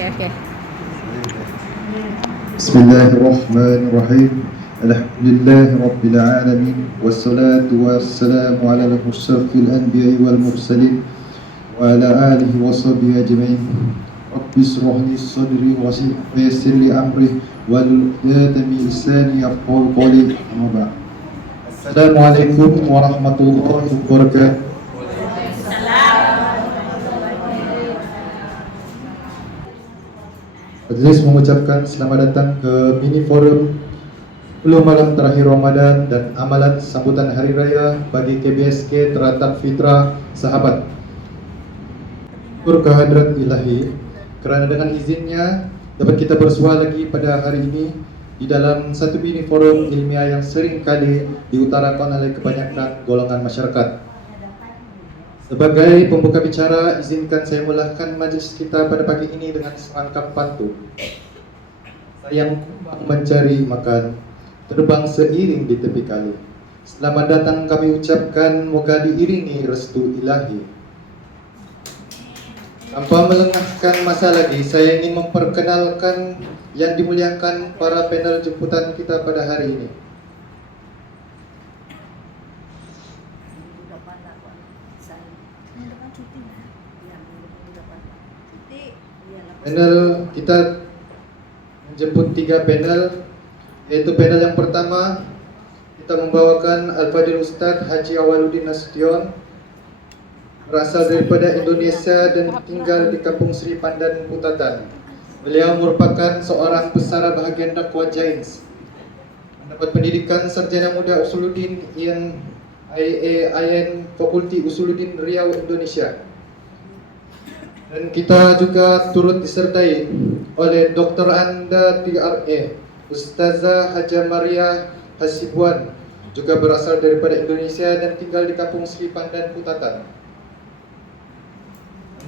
Oke. Bismillahirrahmanirrahim. Alhamdulillahirabbil alamin wassalatu wassalamu ala asyrafil anbiya'i wal mursalin wa ala alihi washabihi ajmain. Rabbi shrah li sadri wa yassir li amri wal 'uqdatam min lisani yafqahu qawli. Amma ba'd. Assalamualaikum warahmatullahi wabarakatuh. Majelis mengucapkan selamat datang ke mini forum 10 malam terakhir Ramadan dan amalan sambutan hari raya bagi KBSK Teratak Fitrah Sahabat. Syukur kehadirat ilahi kerana dengan izinnya dapat kita bersua lagi pada hari ini di dalam satu mini forum ilmiah yang sering kali diutarakan oleh kebanyakan golongan masyarakat. Sebagai pembuka bicara, izinkan saya mulakan majlis kita pada pagi ini dengan serangkap pantun. Sayang kumbang mencari makan, terbang seiring di tepi kali. Selamat datang kami ucapkan, moga diiringi restu ilahi. Tanpa melengahkan masa lagi, saya ingin memperkenalkan yang dimuliakan para panel jemputan kita pada hari ini. Panel kita menjemput 3 panel, yaitu panel yang pertama kita membawakan Al-Fadil Ustaz Haji Awaludin Nasution, berasal daripada Indonesia dan tinggal di Kampung Sri Pandan, Putatan. Beliau merupakan seorang pesara bahagian dakwah Jains, mendapat pendidikan sarjana muda Usuluddin IAIN Fakulti Usuluddin Riau, Indonesia. Dan kita juga turut disertai oleh Dr. Anda TRA Ustazah Haja Maria Hasibuan, juga berasal daripada Indonesia dan tinggal di Kampung Sri Pandan, Putatan.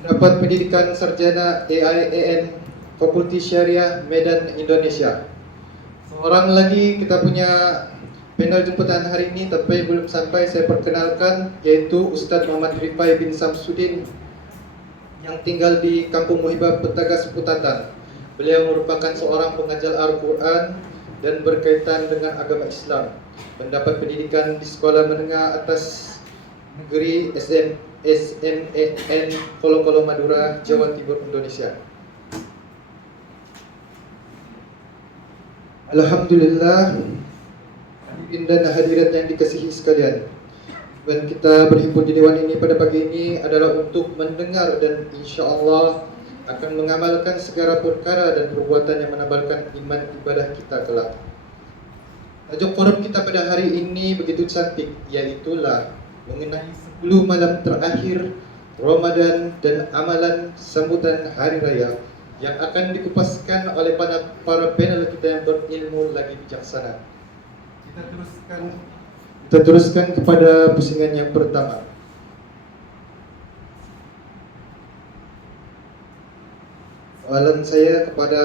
Mendapat pendidikan sarjana AIAN Fakulti Syariah Medan, Indonesia. Seorang lagi kita punya panel jemputan hari ini tapi belum sampai saya perkenalkan, yaitu Ustaz Muhammad Rifai bin Samsudin yang tinggal di Kampung Muhibah, Petagas, Putatan. Beliau merupakan seorang pengajar Al-Quran dan berkaitan dengan agama Islam. Mendapat pendidikan di Sekolah Menengah Atas Negeri SMAN Kolo-Kolo Madura, Jawa Timur, Indonesia. Alhamdulillah, hadirin dan hadirat yang dikasihi sekalian, dan kita berhimpun di dewan ini pada pagi ini adalah untuk mendengar dan insya-Allah akan mengamalkan segala perkara dan perbuatan yang menambahkan iman ibadah kita kelak. Tajuk forum kita pada hari ini begitu cantik, iaitulah mengenai 10 malam terakhir Ramadan dan amalan sambutan hari raya yang akan dikupaskan oleh para panel kita yang berilmu lagi bijaksana. Kita teruskan kepada pusingan yang pertama. Soalan saya kepada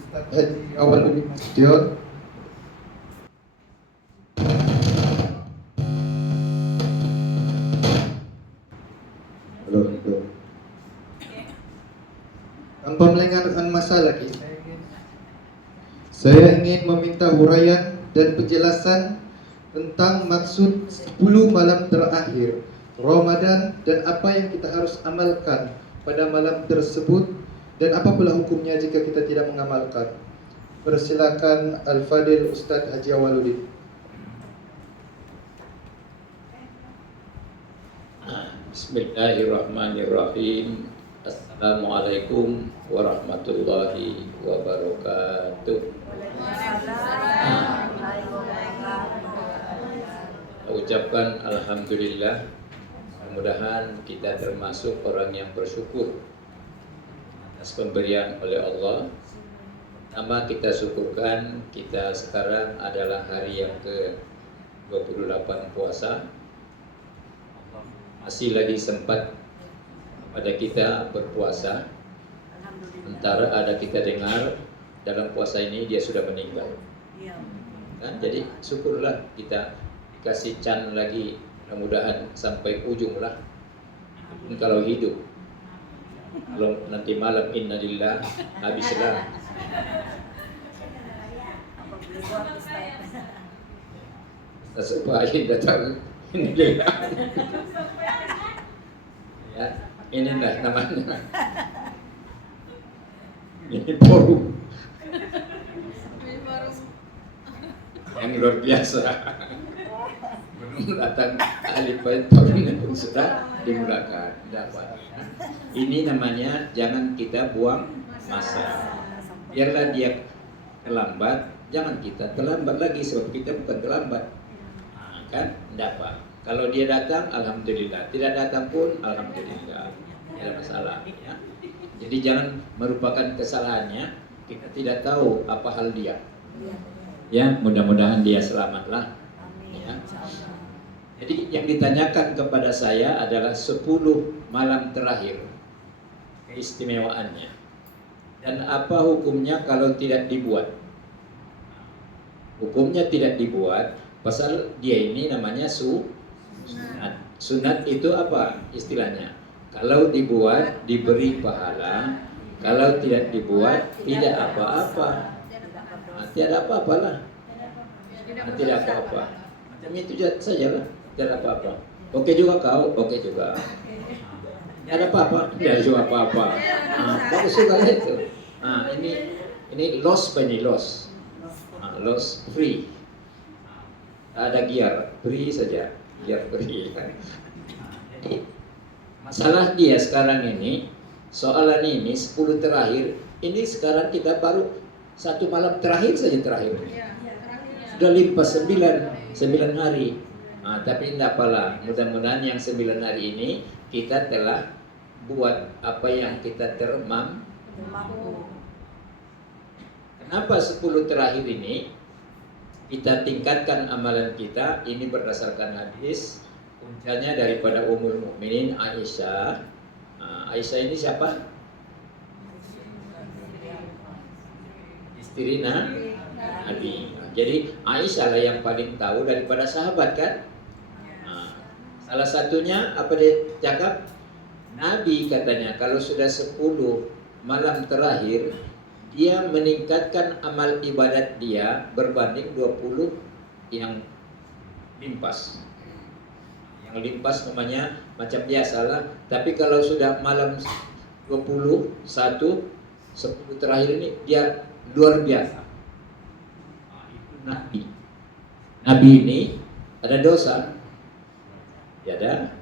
Ustaz Haji Awaludin Nasution. Halo. Tanpa melengahkan masa lagi, saya ingin meminta huraian dan penjelasan tentang maksud 10 malam terakhir Ramadan dan apa yang kita harus amalkan pada malam tersebut dan apa pula hukumnya jika kita tidak mengamalkan. Persilakan Al-Fadil Ustaz Haji Awaludin. Bismillahirrahmanirrahim. Assalamualaikum warahmatullahi wabarakatuh. Ucapkan alhamdulillah. Mudah-mudahan kita termasuk orang yang bersyukur atas pemberian oleh Allah. Pertama kita syukurkan, kita sekarang adalah hari yang ke-28 puasa. Masih lagi sempat pada kita berpuasa. Sementara ada kita dengar dalam puasa ini dia sudah meninggal. Kan? Jadi syukurlah kita dikasih can lagi, mudah-mudahan sampai ujung lah. Kalau hidup Kalau nanti malam innalillah habislah. Supaya datang innalillah. Ya, inilah namanya. Ini forum yang luar biasa. Belum datang ahli forum pun sudah dimulakan. Dapat. Ini namanya jangan kita buang masa. Biarlah dia terlambat, jangan kita terlambat lagi sebab kita bukan terlambat. Nah, kan dapat. Kalau dia datang, alhamdulillah. Tidak datang pun, alhamdulillah. Tidak ada masalah. Ya. Jadi jangan merupakan kesalahannya. Kita tidak tahu apa hal dia. Ya, mudah-mudahan dia selamatlah. Ya. Jadi yang ditanyakan kepada saya adalah 10 malam terakhir keistimewaannya. Dan apa hukumnya kalau tidak dibuat? Hukumnya tidak dibuat, pasal dia ini namanya sunat. Sunat itu apa istilahnya? Kalau dibuat diberi pahala, kalau tidak dibuat tidak apa-apa. Nah, tidak apa-apalah. Nah, tidak apa-apa. Macam itu sajalah, tidak apa-apa. Oke juga kau, oke juga. Tidak ada apa-apa, tidak ada juga apa-apa. Nah, bagus juga itu. Nah, ini loss apa ini loss? Nah, loss free. Ada gear, free saja, gear free. Jadi, masalah dia sekarang ini, soalan ini 10 terakhir, ini sekarang kita baru 1 malam terakhir saja terakhir. Sudah limpah 9 hari. Nah, tapi tidak apalah, mudah-mudahan yang 9 hari ini kita telah buat apa yang kita termam. Kenapa 10 terakhir ini kita tingkatkan amalan kita? Ini berdasarkan hadis puncanya daripada Ummul Mukminin Aisyah. Aisyah ini siapa? Istri Nabi. Jadi Aisyah lah yang paling tahu daripada sahabat kan? Salah satunya apa dia cakap? Nabi katanya kalau sudah 10 malam terakhir dia meningkatkan amal ibadat dia berbanding 20 yang limpas. Yang limpas namanya macam biasalah, tapi kalau sudah malam 21 10 terakhir ini dia luar biasa. Itu Nabi. Nabi ini ada dosa? Tiada.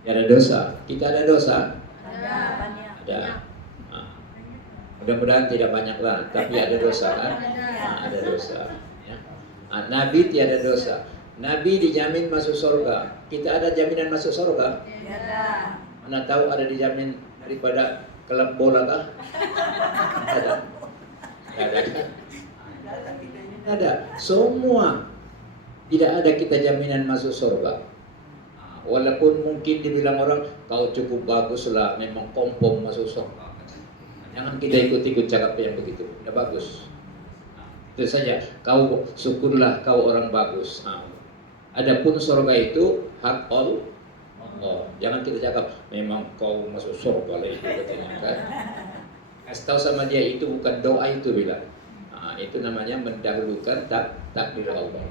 Tiada dosa. Kita ada dosa? Ada. Mudah-mudahan tidak banyak lah, tapi ada dosa kan? Ada dosa. Ya. Nabi tiada dosa. Nabi dijamin masuk surga. Kita ada jaminan masuk surga? Mana tahu ada dijamin daripada klub bola kah? Ada. Ada. Ada. Semua tidak ada kita jaminan masuk surga. Walaupun mungkin dibilang orang kau cukup bagus lah, memang kompom masuk surga. Jangan kita ikut-ikut cakap yang begitu, tidak bagus. Itu saja. Kau syukurlah kau orang bagus. Adapun surga itu hak Allah. Jangan kita cakap memang kau masuk surga lah itu katanya kan. Kasih tahu sama dia itu bukan doa itu bilang. Itu namanya mendahulukan takdir Allah.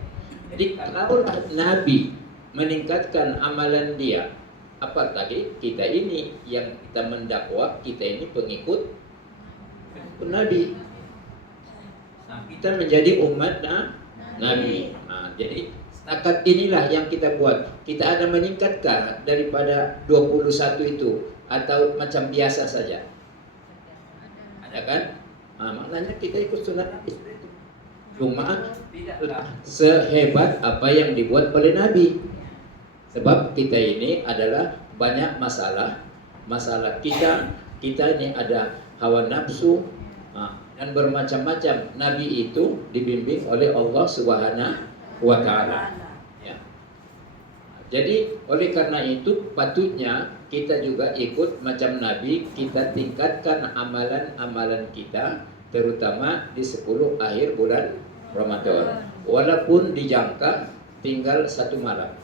Jadi kalau Nabi meningkatkan amalan dia, apa tadi kita ini yang kita mendakwah, kita ini pengikut Nabi. Kita menjadi umat Nabi. Jadi setakat inilah yang kita buat. Kita ada meningkatkan daripada 21 itu atau macam biasa saja. Ada kan? Maknanya kita ikut sunnah Nabi. Cuma tidaklah sehebat apa yang dibuat oleh Nabi. Sebab kita ini adalah banyak masalah. Masalah kita ini ada hawa nafsu dan bermacam-macam. Nabi itu dibimbing oleh Allah Subhanahu wa Ta'ala. Ya. Jadi oleh karena itu patutnya kita juga ikut macam Nabi, kita tingkatkan amalan-amalan kita, terutama di 10 akhir bulan Ramadan. Walaupun dijangka tinggal 1 malam.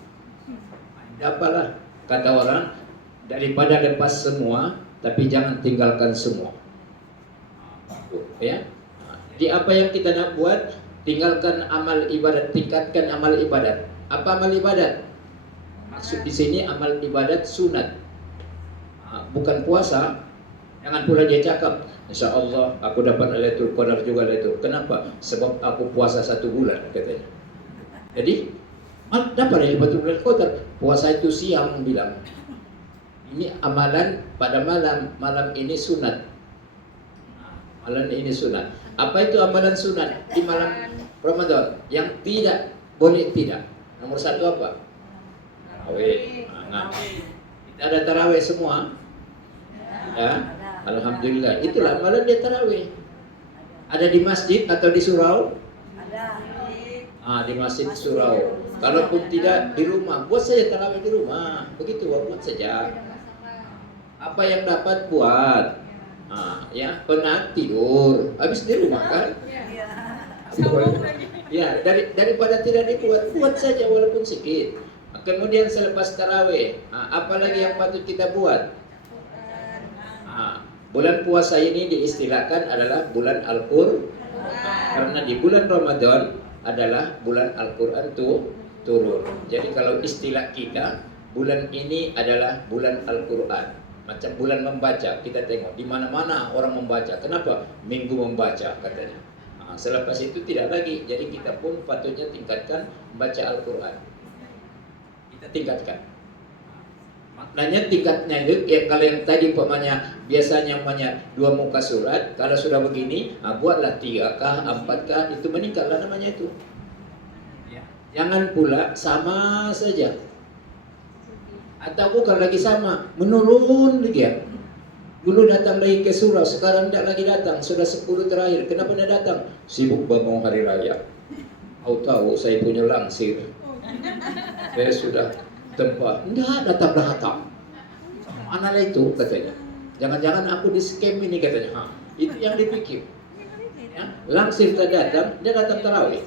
Apalah kata orang, daripada lepas semua, tapi jangan tinggalkan semua. Ya. Jadi apa yang kita nak buat, tinggalkan amal ibadat, tingkatkan amal ibadat. Apa amal ibadat? Maksud di sini amal ibadat sunat, bukan puasa. Jangan pula dia cakap, Insya Allah aku dapat Lailatul Qadar juga Lailatul. Kenapa? Sebab aku puasa 1 bulan katanya. Jadi dapat Lailatul Qadar. Puasa itu siang bilang. Ini amalan pada malam ini sunat. Malam ini sunat. Apa itu amalan sunat di malam Ramadan? Yang tidak boleh tidak. Nomor 1 apa? Tarawih. Nah, kita ada tarawih semua. Ya, alhamdulillah. Itulah malam dia tarawih. Ada di masjid atau di surau? Ada. Di masjid surau. Kalaupun tidak di rumah, buat saja tarawih di rumah. Begitu, buat saja. Apa yang dapat buat. Ya, penat tidur. Habis di rumah kan? Ya, daripada tidak dibuat, buat saja walaupun sedikit. Kemudian selepas tarawih, apalagi yang patut kita buat? Bulan puasa ini diistilahkan adalah bulan Al-Qur'an. Karena di bulan Ramadan adalah bulan Al-Qur'an turun. Jadi kalau istilah kita, bulan ini adalah bulan Al-Qur'an. Macam bulan membaca, kita tengok di mana-mana orang membaca. Kenapa? Minggu membaca katanya. Selepas itu tidak lagi. Jadi kita pun patutnya tingkatkan membaca Al-Qur'an. Kita tingkatkan. Maknanya tingkatnya itu, kalau yang tadi biasanya 2 muka surat, kalau sudah begini, buatlah 3kah, 4kah, itu meningkatlah namanya itu. Jangan pula sama saja. Atau bukan lagi sama, menurun lagi ya. Dulu datang lagi ke surau, sekarang tidak lagi datang, sudah 10 terakhir. Kenapa tidak datang? Sibuk bangun hari raya. Tahu saya punya langsir. Saya sudah tempat, enggak datang. Mana itu katanya. Jangan-jangan aku di scam ini katanya. Itu yang dipikir. Ya, langsir tak datang, dia datang tarawih.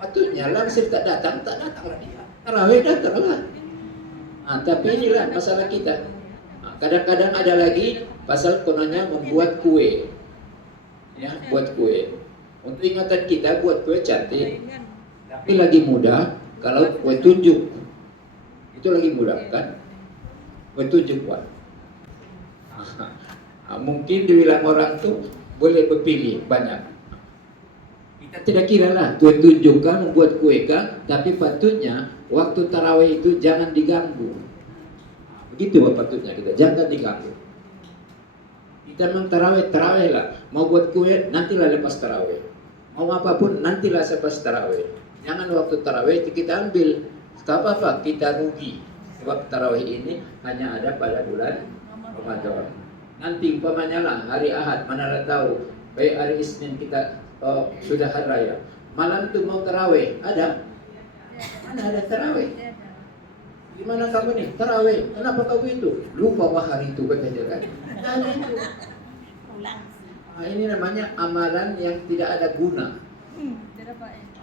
Patutnya langsir tak datanglah dia. Tarawih datanglah. Tapi inilah masalah kita. Kadang-kadang ada lagi pasal kononnya membuat kue. Ya, buat kue. Untuk ingatan kita buat kue cantik. Tapi lagi mudah kalau kue tunjuk. Itu lagi mudah kan? Tunjuk buat. Mungkin dibilang orang tuh boleh berpilih banyak. Kita tidak kira lah kue tunjukkan membuat kue kan, tapi patutnya waktu tarawih itu jangan diganggu. Begitu patutnya kita, jangan diganggu. Kita memang tarawih lah. Mau buat kue nantilah lepas tarawih. Mau apapun nantilah selepas tarawih. Jangan waktu tarawih itu kita ambil. Tak apa-apa, kita rugi. Sebab tarawih ini hanya ada pada bulan Ramadan. Nanti umpamanya lah hari Ahad, mana tahu. Baik hari Isnin kita sudah hari raya. Malam itu mau tarawih, ada? Mana ada tarawih? Gimana kamu nih? Tarawih. Kenapa kamu itu? Lupa hari itu katanya kan. Ada itu. Ini namanya amalan yang tidak ada guna.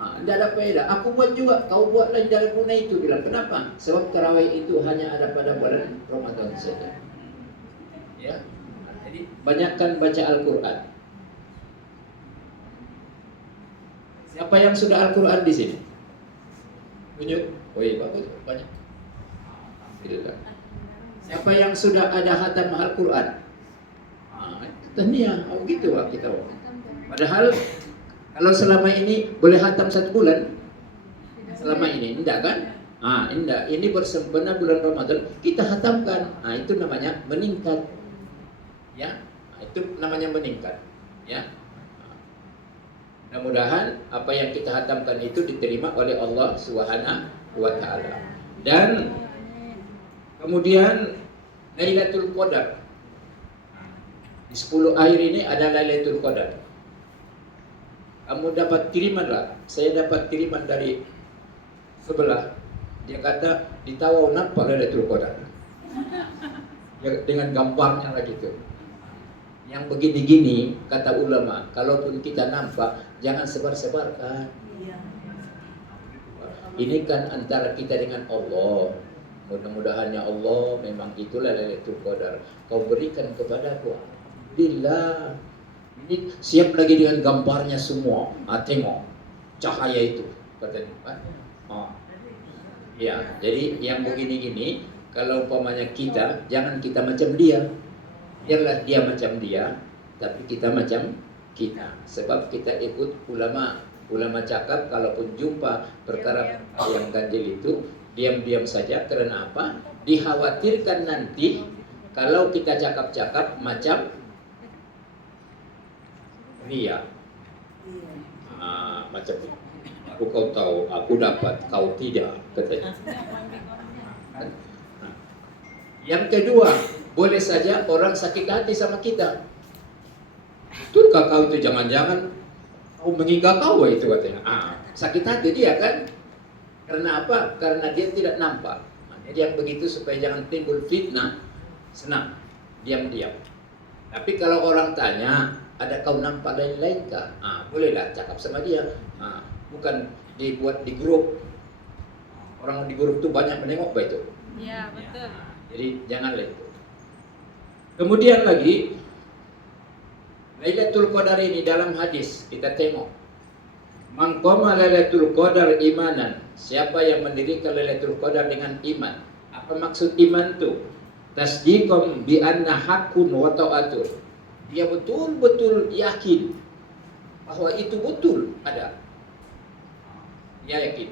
Tidak ada faedah. Aku buat juga, kau buatlah tidak ada guna itu. Bilang kenapa? Sebab tarawih itu hanya ada pada bulan Ramadan saja. Ya. Jadi banyakkan baca Al-Quran. Siapa yang sudah Al-Quran di sini? Tunjuk. Oh iya, bagus, banyak. Siapa yang sudah ada khatam Al-Quran? Tahniah, gitu lah kita. Padahal kalau selama ini boleh khatam 1 bulan, selama ini enggak kan? Enggak. Ini bersempena bulan Ramadan kita khatamkan. Itu namanya meningkat. Ya, itu namanya meningkat. Ya. Mudah-mudahan apa yang kita khatamkan itu diterima oleh Allah Subhanahu wa taala. Dan kemudian Lailatul Qadar. Di 10 akhir ini ada Lailatul Qadar. Kamu dapat kiriman lah. Saya dapat kiriman dari sebelah. Dia kata di Tawau nampak Lailatul Qadar. Dengan gambarnya lah gitu. Yang begini-gini kata ulama, kalaupun kita nampak jangan sebar-sebarkan. Ini kan antara kita dengan Allah. Mudah-mudahan ya Allah, memang itulah Lailatul Qadar. Kau berikan kepadaku. Billah. Ini siap lagi dengan gambarnya semua. Tengok cahaya itu katanya. Ya, jadi yang begini-gini, kalau umpamanya kita, jangan kita macam dia. Biarlah dia macam dia, tapi kita macam kita. Sebab kita ikut ulama. Ulama cakap kalaupun jumpa perkara yang ganjil itu, diam-diam saja. Karena apa? Dikhawatirkan nanti kalau kita cakap-cakap macam dia. Macam itu. Kau tahu, aku dapat, kau tidak, katanya. Yang kedua, boleh saja orang sakit hati sama kita. Betulkah kau itu, jangan-jangan kau menghingga kau itu, katanya. Sakit hati dia kan? Karena apa? Karena dia tidak nampak. Jadi yang begitu supaya jangan timbul fitnah, senang, diam-diam. Tapi kalau orang tanya, ada kau nampak lain-lain kah? Bolehlah cakap sama dia. Bukan dibuat di grup. Orang di grup itu banyak menengok itu. Iya, betul. Jadi janganlah itu. Kemudian lagi, Lailatul Qadar ini dalam hadis kita tengok. Man qama Lailatul Qadar imanan. Siapa yang mendirikan Lailatul Qadar dengan iman? Apa maksud iman itu? Tasdiqan bi anna haqqun wa ta'atun. Dia betul-betul yakin bahwa itu betul ada. Dia yakin.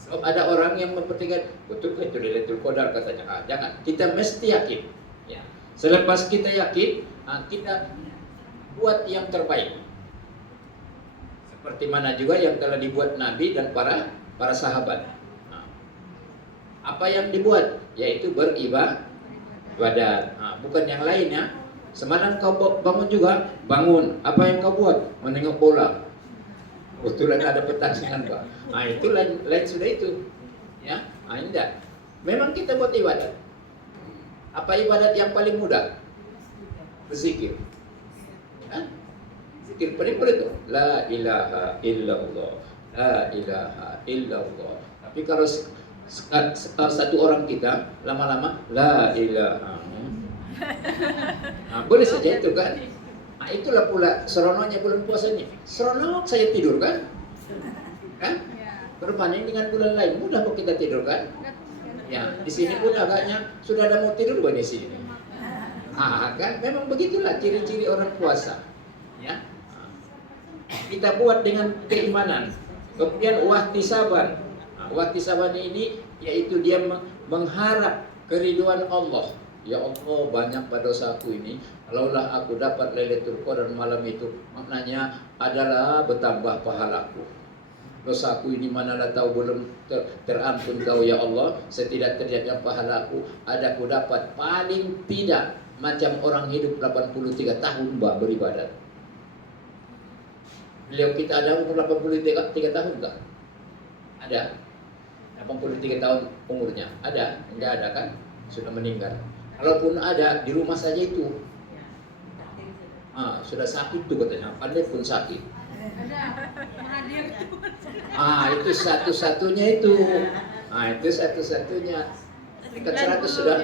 Sebab ada orang yang mempertikan, betul itu Lailatul Qadar katanya. Jangan, kita mesti yakin. Ya. Selepas kita yakin, kita buat yang terbaik. Seperti mana juga yang telah dibuat Nabi dan para sahabat. Apa yang dibuat? Yaitu beribadah. Bukan yang lainnya. Semalam kau bangun juga, bangun. Apa yang kau buat? Menengok bola. Kebetulan ada pertandingan, Pak. Itu lain sudah itu. Ya, enggak. Memang kita buat ibadat. Apa ibadat yang paling mudah? Berzikir. Zikir paling mudah itu. La ilaha illallah. La ilaha illallah. Tapi kalau satu orang kita lama-lama la ilaha. Boleh saja itu kan. Itulah pula seronoknya bulan puasa ini. Seronok saya tidur kan? Berbanding dengan bulan lain, mudah kok kita tidur kan? Ya, di sini pun agaknya sudah ada mau tidur di sini. Kan? Memang begitulah ciri-ciri orang puasa. Ya. Kita buat dengan keimanan. Kemudian wahtisaban. Wahtisaban ini yaitu dia mengharap keriduan Allah. Ya Allah, banyak pada dosaku ini. Kalaulah aku dapat Lailatul Qadar malam itu, maknanya adalah bertambah pahalaku. Dosaku ini manalah tahu belum terampun kau ya Allah. Setidak-tidaknya pahalaku ada aku dapat paling tidak macam orang hidup 83 tahun beribadat. Beliau kita ada umur 83 tahun enggak? Ada. 83 tahun umurnya. Ada? Enggak ada kan? Sudah meninggal. Kalaupun ada, di rumah saja itu. Sudah sakit tuh katanya. Pandai pun sakit. Itu satu-satunya itu. Itu satu-satunya. Dekat 100 sudah.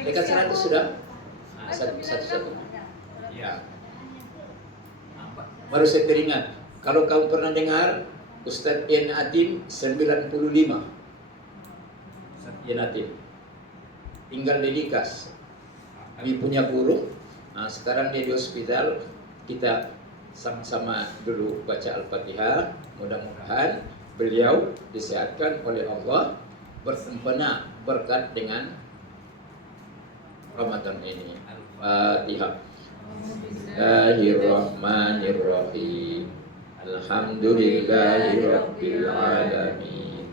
Dekat 100 sudah. Satu-satunya. Ya. Baru saya teringat. Kalau kamu pernah dengar Ustadz Ian Atim 95. Ustadz Ian Atim tinggal di Likas. Kami punya guru. Sekarang dia di hospital. Kita sama-sama dulu baca Al-Fatihah. Mudah-mudahan beliau disehatkan oleh Allah, bersempena berkat dengan Ramadan ini. Al-Fatihah. Bismillahirrahmanirrahim. Alhamdulillahirabbil alamin.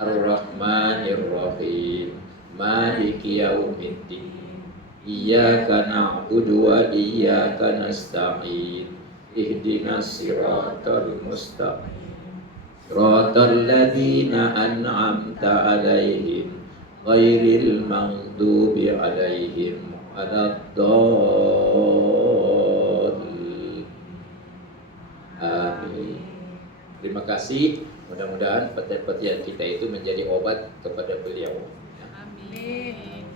Ar-Rahmanirrahim. Maliki yaumiddin. Iyyaka na'budu wa iyyaka nasta'in. Ihdinas siratal mustaqim. Siratal ladzina an'amta 'alaihim ghairil maghdubi 'alaihim waladdallin. Amin. Terima kasih. Mudah-mudahan petian kita itu menjadi obat kepada beliau. Ya. Amin.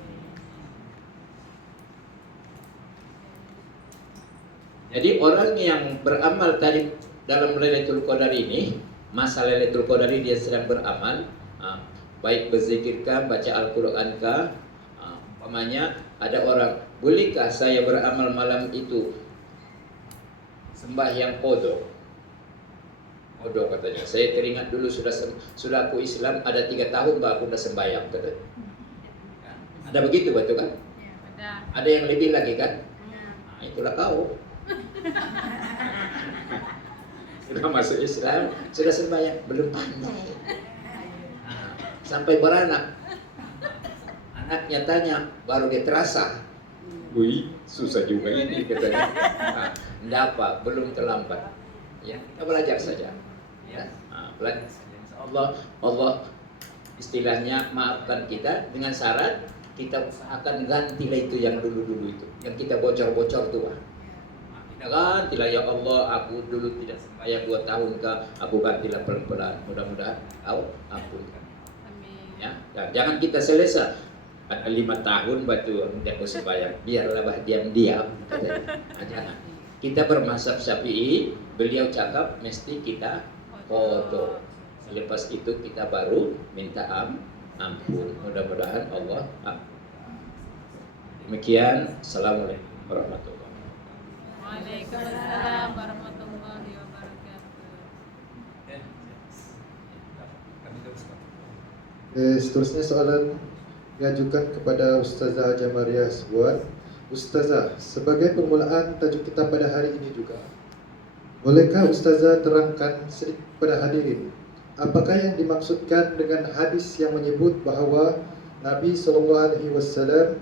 Jadi orang yang beramal tadi dalam Lailatul Qadar ini, masa Lailatul Qadar ini dia sedang beramal, baik berzikirkah, baca Al-Quran kah, umpamanya ada orang, bolehkah saya beramal malam itu sembahyang qadha? Qadha katanya, saya teringat dulu sudah aku Islam ada 3 tahun baru aku udah sembahyang katanya. Ada begitu betul kan? Ya, benar. Ada yang lebih lagi kan? Ya. Nah, itulah kau. Sudah masuk Islam, sudah sembahyang, belum pandai. Sampai beranak, anaknya tanya, baru dia terasa. Wih, susah juga ini katanya. Enggak apa, belum terlambat. Ya, kita belajar saja. Ya, belajar saja. Allah istilahnya maafkan kita dengan syarat kita usahakan gantilah itu yang dulu-dulu itu, yang kita bocor-bocor tuh. Kita gantilah ya Allah, aku dulu tidak sembahyang 2 tahun kah, aku gantilah pelan-pelan. Mudah-mudahan kau ampunkan. Amin. Ya, jangan kita selesa. Ada 5 tahun batu tidak mau sembahyang, biarlah bah diam-diam. Jangan. Kita bermazhab Syafi'i, beliau cakap mesti kita qadha. Selepas itu kita baru minta ampun. Mudah-mudahan Allah ampun. Demikian, assalamualaikum warahmatullahi wabarakatuh. Waalaikumsalam warahmatullahi wabarakatuh. Seterusnya soalan diajukan kepada Ustazah Jamariah Aswad. Ustazah, sebagai permulaan tajuk kita pada hari ini juga, bolehkah Ustazah terangkan sedikit kepada hadirin apakah yang dimaksudkan dengan hadis yang menyebut bahawa Nabi SAW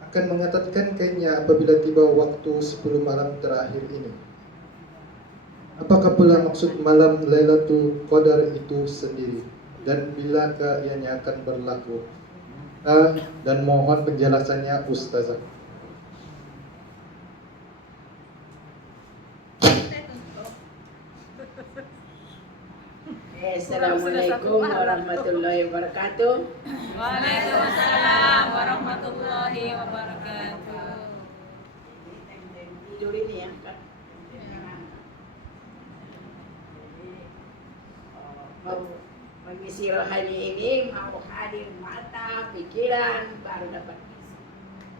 akan mengatatkan kainnya apabila tiba waktu 10 malam terakhir ini? Apakah pula maksud malam Lailatul Qadar itu sendiri dan bilakah ianya akan berlaku? Dan mohon penjelasannya Ustazah. Assalamualaikum warahmatullahi wabarakatuh. Waalaikumsalam warahmatullahi wabarakatuh. Tidur ini ya kan. Mau mengisi rohani ini mau hadir mata, pikiran baru dapat isi.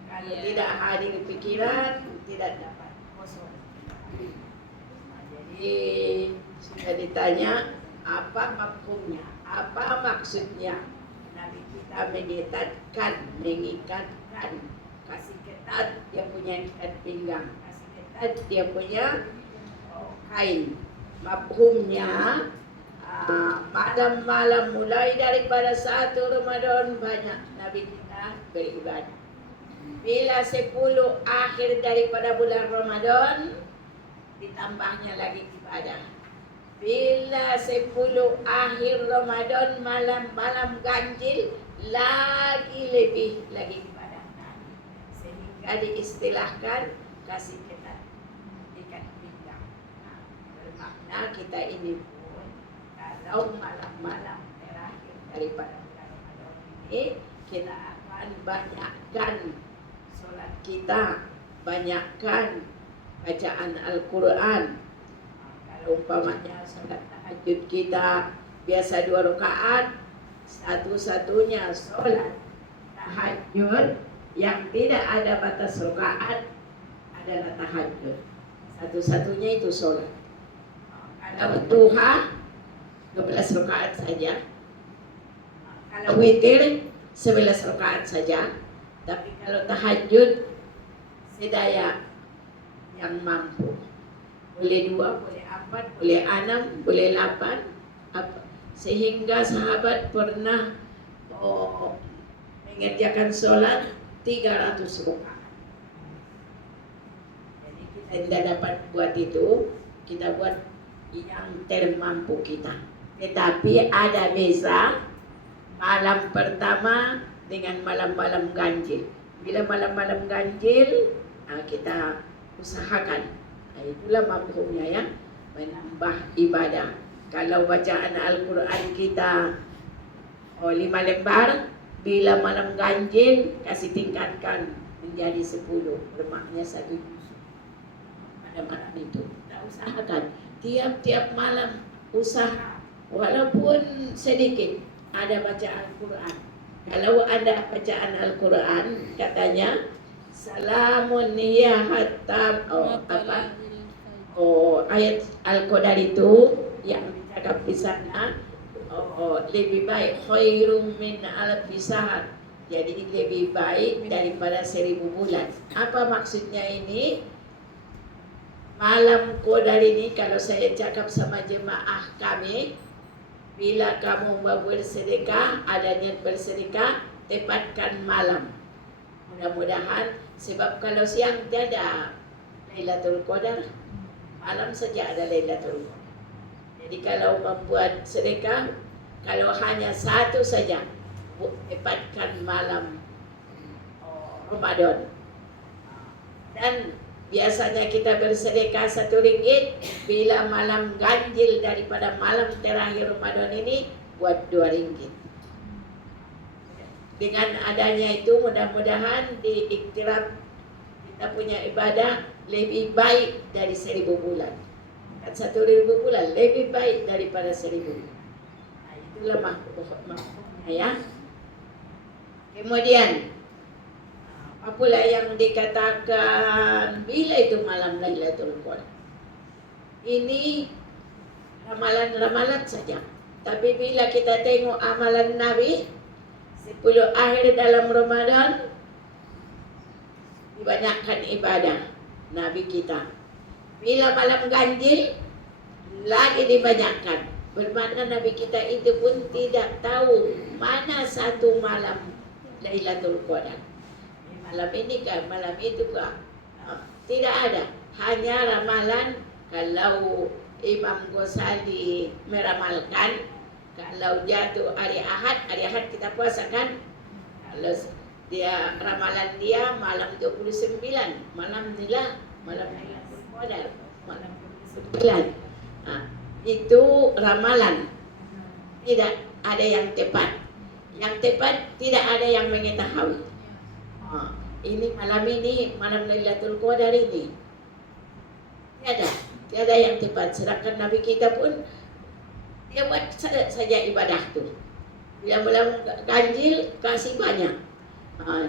Kalau tidak hadir pikiran tidak dapat kosong. Nah, jadi sudah ditanya apa mafhumnya, apa maksudnya Nabi kita mengikatkan, kasih ketat dia punya ikat pinggang, kasih ketat dia punya kain. Mafhumnya malam-malam mulai daripada 1 Ramadan banyak Nabi kita beribadah. Bila 10 akhir daripada bulan Ramadan ditambahnya lagi ibadah. Bila 10 akhir Ramadan malam-malam ganjil lagi lebih lagi ibadah Nabi. Sehingga diistilahkan kasih ketat ikat pinggang. Nah, bermakna kita ini pun kalau malam-malam terakhir daripada bulan Ramadan ini kita akan banyakkan solat kita, banyakkan bacaan Al-Quran. Umpamanya salat tahajud kita biasa 2 rakaat, satu-satunya salat tahajud yang tidak ada batas rakaat adalah tahajud. Satu-satunya itu salat. Kalau duha 12 rakaat saja. Kalau witir 11 rakaat saja. Tapi kalau tahajud sedaya yang mampu. Boleh 2, boleh 4, boleh 6, boleh 8, sehingga sahabat pernah mengerjakan sholat 300 rakaat. Jadi kita tidak dapat buat itu, kita buat yang termampu kita. Tetapi ada beza malam pertama dengan malam-malam ganjil. Bila malam-malam ganjil, kita usahakan. Itulah mafhumnya ya, menambah ibadah. Kalau bacaan Al-Quran kita 5 lembar, Bila malam ganjil, kasih tingkatkan menjadi 10, bermakna 1 juz pada malam itu. Kita usahakan tiap-tiap malam, usaha walaupun sedikit ada baca Al-Quran. Kalau ada bacaan Al-Quran, katanya salamun ya hatta ayat Al-Qadar itu yang dicakap di sana lebih baik khairum min alfi syahr. Jadi lebih baik daripada 1000 bulan. Apa maksudnya ini? Malam Qadar ini kalau saya cakap sama jemaah kami, bila kamu mau bersedekah, ada niat bersedekah, tepatkan malam. Mudah-mudahan, sebab kalau siang tiada Lailatul Qadar, malam saja ada Lailatul Qadar. Jadi kalau membuat sedekah, kalau hanya 1 saja, tepatkan malam Ramadan. Dan biasanya kita bersedekah 1 ringgit, bila malam ganjil daripada malam terakhir Ramadan ini, buat 2 ringgit. Dengan adanya itu, mudah-mudahan di iktiraf kita punya ibadah lebih baik dari 1000 bulan. Bukan 1000 bulan, lebih baik daripada 1000 bulan. Nah, itulah maksudnya ya. Kemudian apa pula yang dikatakan bila itu malam Lailatul Qadar? Ini ramalan-ramalan saja. Tapi bila kita tengok amalan Nabi 10 akhir dalam Ramadan, dibanyakkan ibadah Nabi kita. Bila malam ganjil, lagi dibanyakkan. Bermakna Nabi kita itu pun tidak tahu mana satu malam Lailatul Qadar. Malam ini kah, malam itu kah? Tidak ada. Hanya ramalan kalau Imam Ghazali meramalkan, kalau jatuh hari Ahad kita puasa kan? Kalau dia ramalan dia malam 29, malam Lailatul Qadar, malam 29. Itu ramalan. Tidak ada yang tepat. Yang tepat tidak ada yang mengetahui. Ini malam Lailatul Qadar ini. Tiada yang tepat. Sedangkan Nabi kita pun dia buat saja ibadah tu. Bila malam ganjil kasih banyak.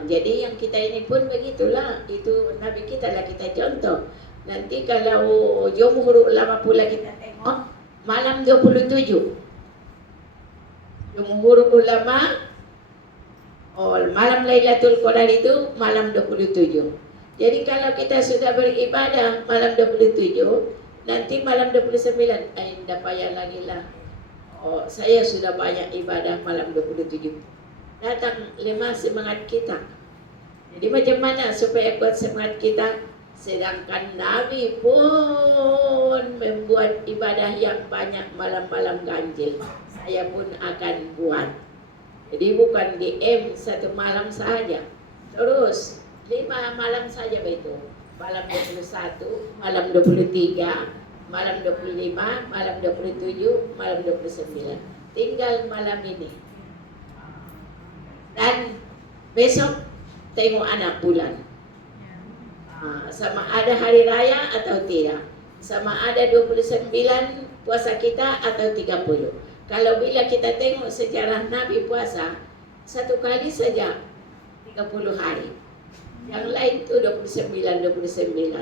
Jadi yang kita ini pun begitulah. Itu Nabi kita lah kita contoh. Nanti kalau jumhur ulama pula kita tengok malam 27. Jumhur ulama malam Lailatul Qadar itu malam 27. Jadi kalau kita sudah beribadah malam 27, nanti malam 29 tidak payah lagi lah. Saya sudah banyak ibadah malam 27. Datang lemah semangat kita. Jadi macam mana supaya kuat semangat kita? Sedangkan Nabi pun membuat ibadah yang banyak malam-malam ganjil. Saya pun akan buat. Jadi bukan satu malam saja. Terus 5 malam saja begitu. Malam 21, malam 23, malam 25, malam 27, malam 29. Tinggal malam ini. Dan besok tengok anak bulan. Sama ada hari raya atau tidak. Sama ada 29 puasa kita atau 30. Kalau bila kita tengok sejarah Nabi puasa, 1 kali saja 30 hari. Yang lain itu 29.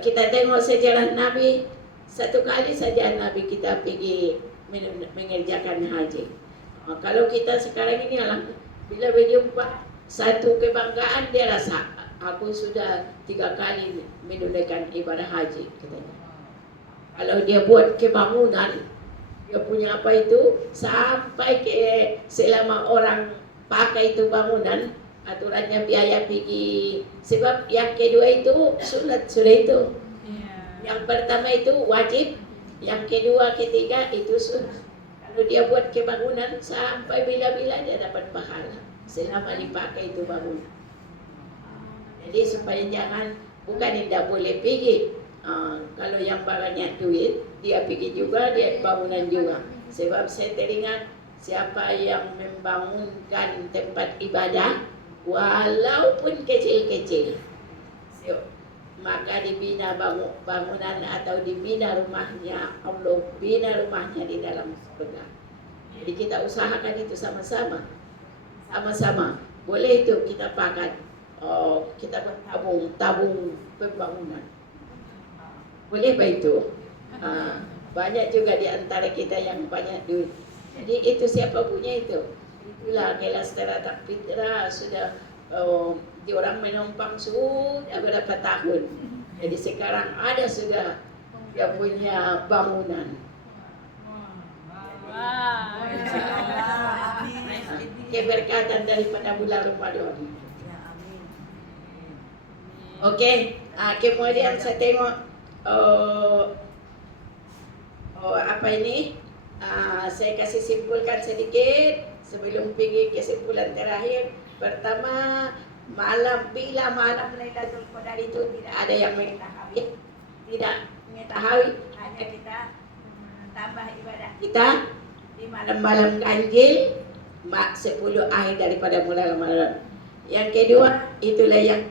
Kita tengok sejarah Nabi, 1 kali saja Nabi kita pergi mengerjakan haji. Kalau kita sekarang ini bila berjumpa satu kebanggaan, dia rasa aku sudah 3 kali menunaikan ibadah haji, katanya. Kalau dia buat kebangunan, dia punya apa itu, sampai selama orang pakai itu bangunan, aturannya biaya pergi. Sebab yang kedua itu sunat, sudah itu. Yang pertama itu wajib, yang kedua, ketiga itu sunat. Kalau dia buat kebangunan, sampai bila-bila dia dapat pahala selama dipakai itu bangunan. Jadi supaya jangan, bukan tidak boleh pergi. Kalau yang banyak duit, dia pergi juga, dia bangunan juga. Sebab saya teringat siapa yang membangunkan tempat ibadah walaupun kecil-kecil, maka dibina bangunan atau dibina rumahnya Allah, bina rumahnya di dalam surga. Jadi kita usahakan itu sama-sama. Boleh itu kita pakai, kita tabung pembangunan. Boleh itu. Banyak juga di antara kita yang banyak duit. Jadi itu siapa punya itu? Itulah Kelas Teratak Fitra sudah diorang menumpang sudah berapa tahun. Jadi sekarang ada sudah dia punya bangunan. Keberkatan daripada bulan Ramadan. Oke, kemudian saya tengok apa ini? Saya kasih simpulkan sedikit sebelum pergi kesimpulan terakhir. Pertama, bila malam Lailatul Qadar itu tidak ada yang mengetahui, hanya kita tambah ibadah kita di malam-malam ganjil 10 akhir daripada bulan Ramadan. Yang kedua, itulah yang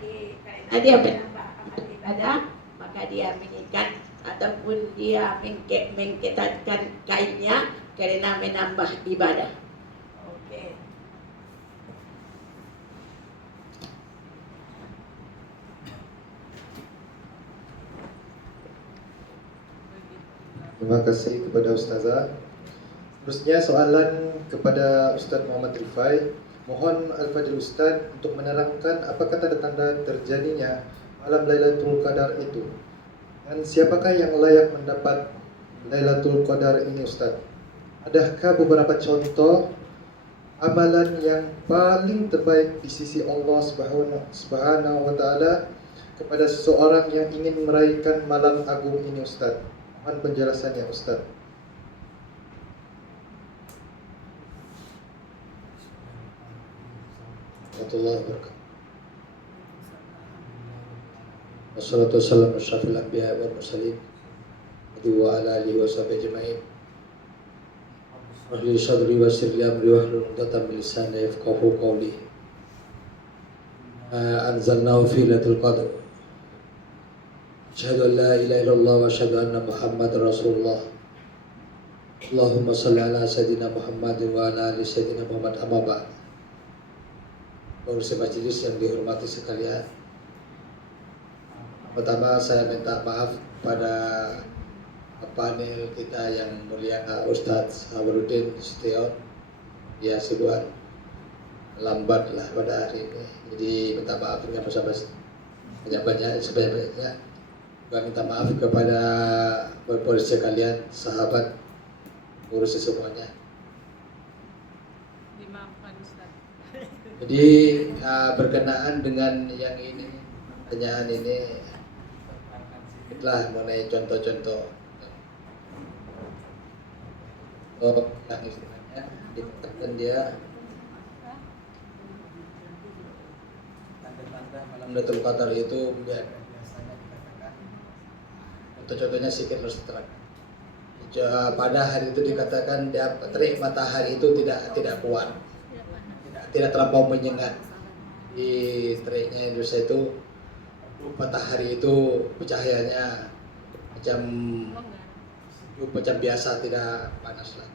karena dia menambah amal ibadah, maka dia mengikat ataupun dia mengketatkan kainnya karena menambah ibadah. Oke. Terima kasih kepada Ustazah. Terusnya soalan kepada Ustaz Muhammad Rifai. Mohon Al-Fadil Ustaz untuk menerangkan apakah tanda-tanda terjadinya malam Lailatul Qadar itu. Dan siapakah yang layak mendapat Lailatul Qadar ini Ustaz? Adakah beberapa contoh amalan yang paling terbaik di sisi Allah Subhanahu wa taala kepada seseorang yang ingin meraihkan malam agung ini Ustaz? Mohon penjelasannya Ustaz. Warahmatullahi wabarakatuh. Wassalatu wassalamu ala asyrafil anbiya wal mursalin wa ala alihi wa sahbihi ajma'in. Rahli sadri wa yassir li amri wahlul 'uqdatam min lisani yafqahu qawli. Anzalnahu fi lailatul qadr. Asyhadu an la ilaha illallah wa asyhadu anna Muhammadar Rasulullah. Allahumma shalli ala sayyidina Muhammadin wa ala ali sayyidina Muhammad, amma ba'd. Pengurus majelis yang dihormati sekalian, pertama saya minta maaf pada panel kita yang mulia Ustadz Sabaruddin Sution ya Siduan, lambatlah pada hari ini, jadi minta maaf dengan banyak-banyak sebanyak-banyaknya. Juga minta maaf kepada pengurus sekalian, sahabat pengurus semuanya. Dimaafkan Ustaz. Jadi berkenaan dengan yang ini, pertanyaan ini, itulah mengenai contoh-contoh yang istilahnya dikatakan dia tanda-tanda malam Lailatul Qadar itu biasanya dikatakan, contoh-contohnya sedikit harus diterangkan. Pada hari itu dikatakan terik matahari itu tidak kuat, tidak terlampau menyengat. Di teriknya Indonesia itu matahari itu cahayanya macam biasa, tidak panas lah.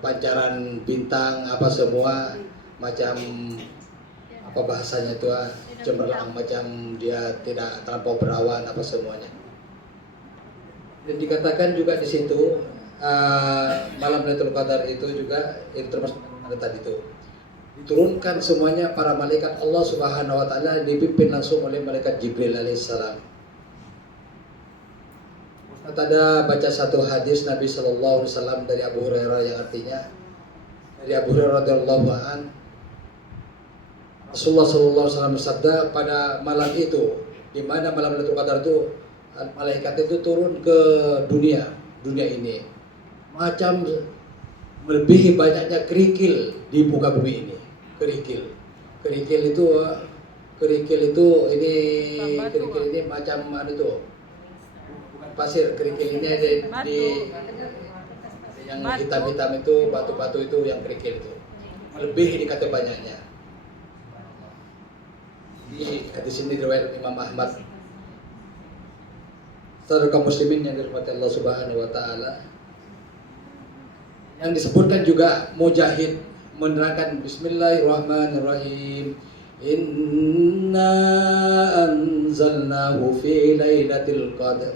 Pancaran bintang apa semua macam apa bahasanya itu cemerlang, macam dia tidak terlampau berawan apa semuanya. Dan dikatakan juga di situ malam Lailatul Qadar itu juga yang termasuk tadi itu diturunkan semuanya para malaikat Allah Subhanahu wa taala, dipimpin langsung oleh malaikat Jibril alaihissalam. Ada baca satu hadis Nabi sallallahu alaihi wasallam dari Abu Hurairah yang artinya, dari Abu Hurairah radhiyallahu an, Rasulullah sallallahu alaihi wasallam bersabda, pada malam itu, di mana malam Lailatul Qadar itu malaikat itu turun ke dunia ini macam melebihi banyaknya kerikil di muka bumi ini. Kerikil itu ini macam itu bukan pasir, kerikil ini ada di Yang Batu. hitam-hitam itu batu-batu itu yang kerikil itu. Lebih dikata banyaknya. Di hadis ini riwayat Imam Ahmad. Saudara kaum muslimin yang dirahmati Allah Subhanahu wa taala. Yang disebutkan juga mujahid menerangkan bismillahirrahmanirrahim. Inna anzalnahu fi lailatul qadr.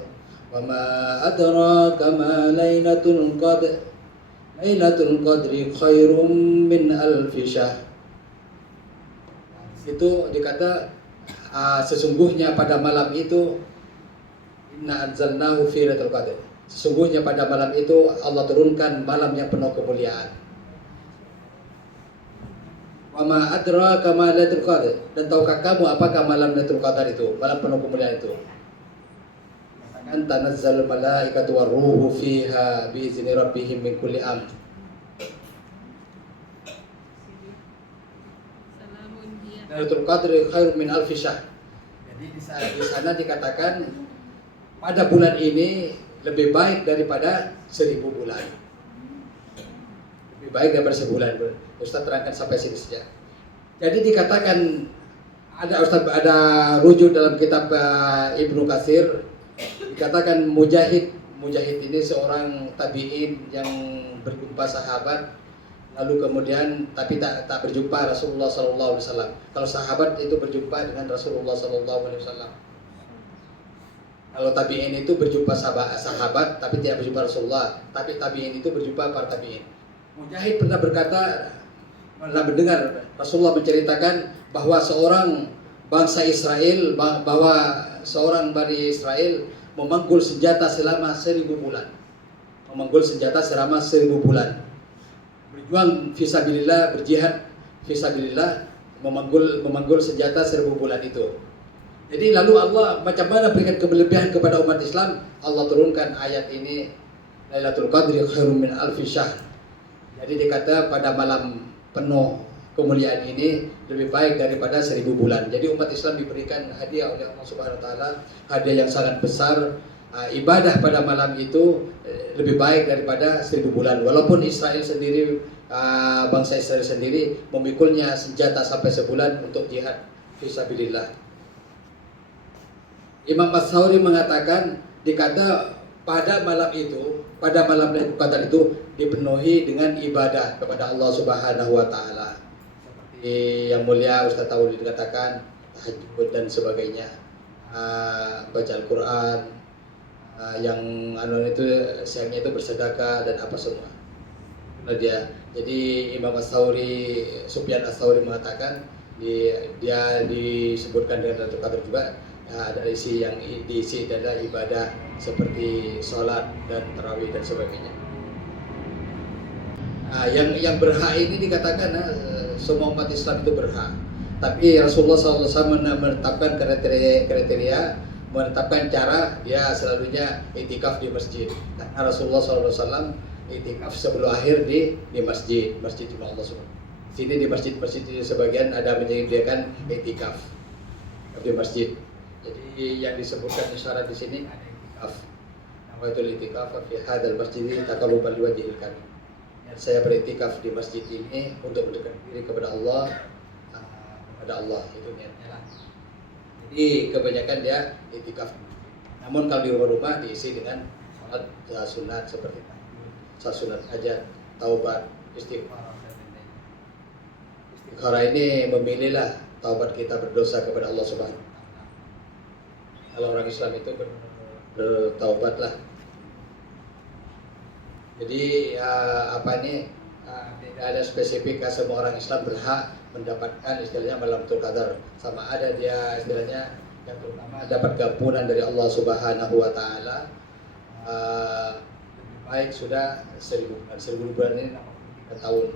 Wa ma adraka ma lailatul qadr. Lailatul qadri khairum min alfi syahr. Itu dikata sesungguhnya pada malam itu inna anzalnahu fi lailatul qadr. Sesungguhnya pada malam itu Allah turunkan malam yang penuh kemuliaan. Wa ma adraka ma lailatul qadr. Dan tahukah kamu apakah malam Lailatul Qadar itu? Malam penuh kemuliaan itu. An tanazzalul malaikatu waruhu fiha bi izni rabbihim min kulli amr. Salamun hiya. Lailatul Qadri khairun min alfi syahr. Jadi di sana dikatakan pada bulan ini lebih baik daripada 1000 bulan. Lebih baik daripada 1000 bulan. Ustaz terangkan sampai sini saja. Jadi dikatakan ada rujuk dalam kitab Ibnu Katsir, dikatakan Mujahid ini seorang tabi'in yang berjumpa sahabat, lalu kemudian tapi tak berjumpa Rasulullah sallallahu alaihi wasallam. Kalau sahabat itu berjumpa dengan Rasulullah sallallahu alaihi wasallam. Kalau tabi'in itu berjumpa sahabat tapi tidak berjumpa Rasulullah, tapi tabi'in itu berjumpa para tabi'in. Mujahid pernah mendengar Rasulullah menceritakan bahwa seorang bangsa Israel, bahwa seorang Bani Israel memanggul senjata selama 1000 bulan. Memanggul senjata selama 1000 bulan. Berjuang fisabilillah, berjihad fisabilillah, memanggul senjata 1000 bulan itu. Jadi lalu Allah macam mana berikan kelebihan kepada umat Islam? Allah turunkan ayat ini, Lailatul Qadri khairum min alfi syahr. Jadi dikata pada malam penuh kemuliaan ini lebih baik daripada 1000 bulan. Jadi umat Islam diberikan hadiah oleh Allah Subhanahu wa taala, hadiah yang sangat besar. Ibadah pada malam itu lebih baik daripada 1000 bulan. Walaupun Israel sendiri, bangsa Israel sendiri memikulnya senjata sampai sebulan untuk jihad fisabilillah. Imam As-Sawri mengatakan dikata pada malam itu, pada malam Lailatul Qadar itu dipenuhi dengan ibadah kepada Allah Subhanahu wa taala. Seperti yang mulia Ustaz tahu dikatakan tahajud dan sebagainya. Baca Al-Qur'an, yang itu siangnya itu bersedekah dan apa semua. Nah dia. Jadi Imam As-Sawri, Sufyan As-Sawri mengatakan dia disebutkan dengan Lailatul Qadar juga ada isi yang diisi adalah ibadah seperti sholat dan tarawih dan sebagainya. Yang berhak ini dikatakan semua umat Islam itu berhak. Tapi Rasulullah SAW menetapkan kriteria, menetapkan cara dia selalunya itikaf di masjid. Karena Rasulullah SAW itikaf sebelum akhir di masjid cuma Allah SWT. Sini di masjid sebagian ada menyediakan itikaf di masjid. Jadi yang disebutkan isyarat di sini ada itikaf. Nawaitul itikaf fi hadzal masjid taqarruban liwajhil karim. Saya beritikaf di masjid ini untuk mendekatkan diri kepada Allah, itu niatnya lah. Jadi kebanyakan dia itikaf. Namun kalau di rumah diisi dengan salat sunat seperti salat sunat hajat, taubat, istighfar dan lain-lain. Istighfar ini memilihlah taubat kita berdosa kepada Allah Subhanahu wa taala. Kalau orang Islam itu bertaubatlah. Jadi tidak ada spesifik semua orang Islam berhak mendapatkan istilahnya malam Lailatul Qadar. Sama ada dia istilahnya yang pertama dapat gampuran dari Allah Subhanahu wa taala. Lebih baik sudah 1000 bulan ini 63 tahun.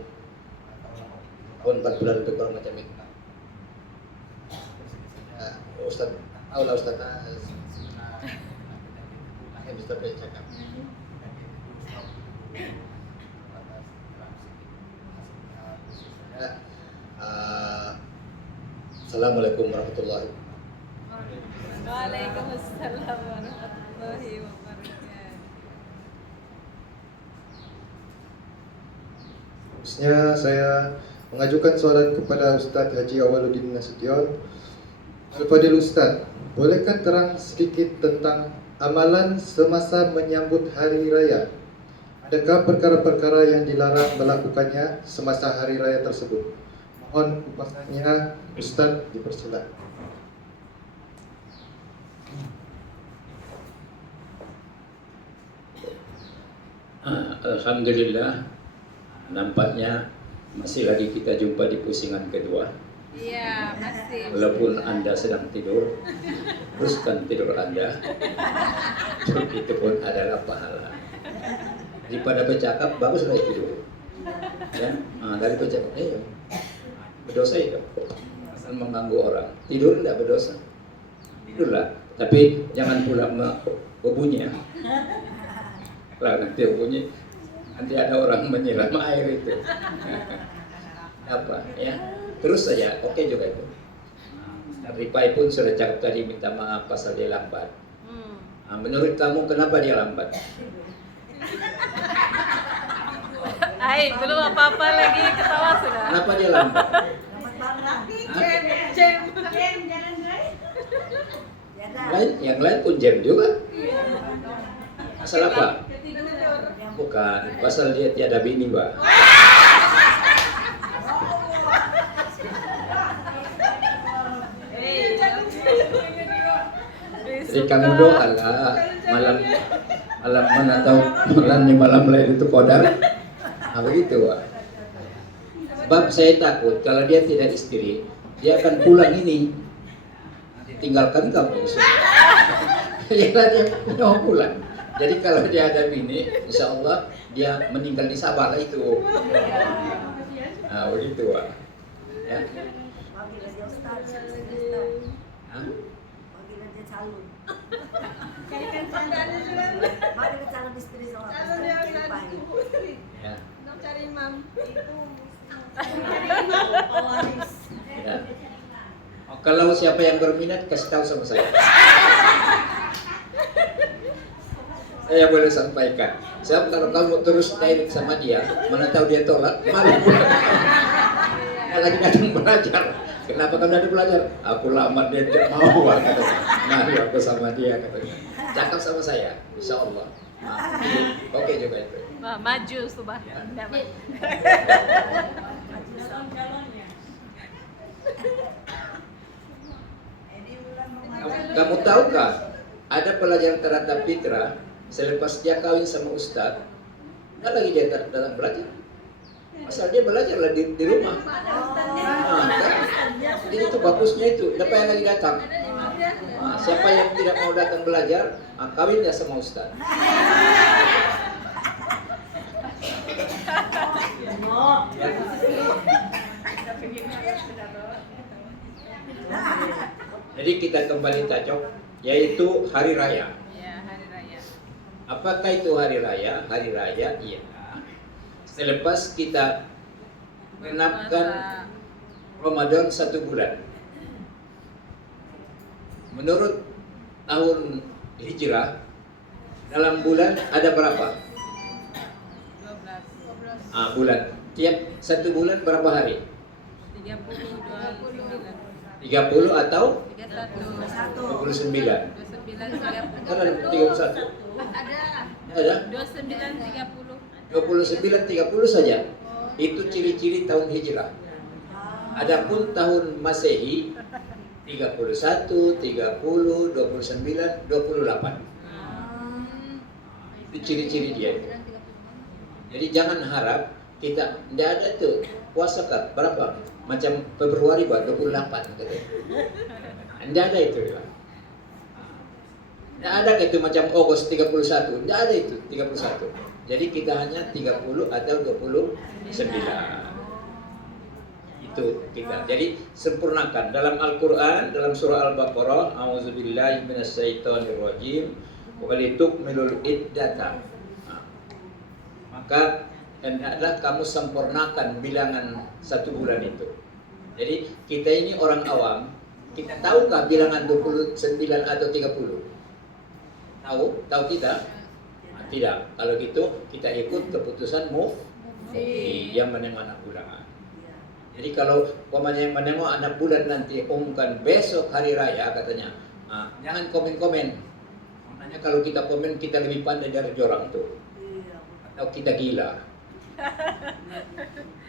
Tahun 4 bulan lebih kurang macam itu. Ustaz tahu lah Ustaz. Ustaz cakap. Assalamualaikum warahmatullahi wabarakatuh. Waalaikumsalam warahmatullahi wabarakatuh. Selanjutnya saya mengajukan soalan kepada Ustadz Haji Awaluddin Nasution. Al-Fadil Ustadz, bolehkah terang sedikit tentang amalan semasa menyambut hari raya? Adakah perkara-perkara yang dilarang melakukannya semasa hari raya tersebut? Mohon upasanya Ustadz dipersilakan. Alhamdulillah, nampaknya masih lagi kita jumpa di pusingan kedua. Iya, masih. Walaupun Anda sedang tidur, teruskan tidur Anda. Itu pun adalah pahala. Daripada bercakap, baguslah tidur. Ya, dari bercakap, berdosa itu. Asal mengganggu orang. Tidur tidak berdosa. Tidurlah, tapi jangan pula berbunyi. Lah nanti bunyi, nanti ada orang menyiram air itu. Apa ya? Terus saja, oke juga itu. Ripai pun sudah cakap tadi minta maaf pasal dia lambat. Menurut kamu kenapa dia lambat? Hai, belum apa-apa lagi ketawa sudah. Kenapa dia lambat? Yang lain pun jam juga. Pasal apa? Bukan, pasal dia tiada bini, Mbak. Jadi kamu doa lah malam mana tahu malam lain itu kodar. Begitu, Pak. Sebab saya takut kalau dia tidak istri, dia akan pulang ini tinggalkan kamu. Ya dia mau pulang. Jadi kalau dia ada bini, insya Allah dia meninggal di Sabah itu. Begitu, Pak. Ya. Ya. Ya. Kalau siapa yang berminat kasih tahu sama saya. Saya boleh sampaikan. Sebab kalau kamu terus direct sama dia, mana tahu dia tolak, malu. Lagi datang belajar. Kenapa kamu ada belajar? Aku lamar dia tidak mau. Mari aku sama dia katanya. Cakap sama saya, insya Allah. Oke juga itu. Maju subah. Kamu tahukah ada pelajaran Teratak Fitra selepas dia kawin sama Ustadz, nggak lagi dia dalam belajar. Asal dia belajar lah di rumah. Jadi itu bagusnya itu. Siapa yang lagi datang? Siapa yang tidak mau datang belajar, kawinnya sama Ustadz. Jadi kita kembali tajuk, yaitu hari raya. Ya, hari raya. Apakah itu hari raya? Hari raya ialah selepas kita mengenapkan Ramadan 1 bulan. Menurut tahun Hijrah, dalam bulan ada berapa? 12. Bulan. Tiap 1 bulan berapa hari? 30, 30 atau 31, 29? 29, 30. Kan ada 31. Ada? 29, 30. 29, 30 saja. Itu ciri-ciri tahun Hijrah. Adapun tahun Masehi 31, 30, 29, 28. Itu ciri-ciri dia. Jadi jangan harap kita tidak ada tuh puasa kan berapa? Macam Februari Pak 28 gitu. Tidak ada itu ya. Tidak ada itu macam Agustus 31. Tidak ada itu 31. Jadi kita hanya 30 atau 29. Itu kita. Jadi sempurnakan dalam Al-Qur'an, dalam surah Al-Baqarah, a'udzubillahi minasyaitonirrajim, wa litukmilul iddata. Maka hendaklah kamu sempurnakan bilangan 1 bulan itu. Jadi kita ini orang awam, kita tahukah bilangan 29 atau 30? Tahu? Tahu kita? Tidak. Kalau gitu kita ikut keputusan yang menengok anak bulan. Jadi kalau umpamanya yang menengok anak bulan nanti umumkan besok hari raya katanya, jangan komen-komen. Makanya kalau kita komen kita lebih pandai dari orang tuh, atau kita gila.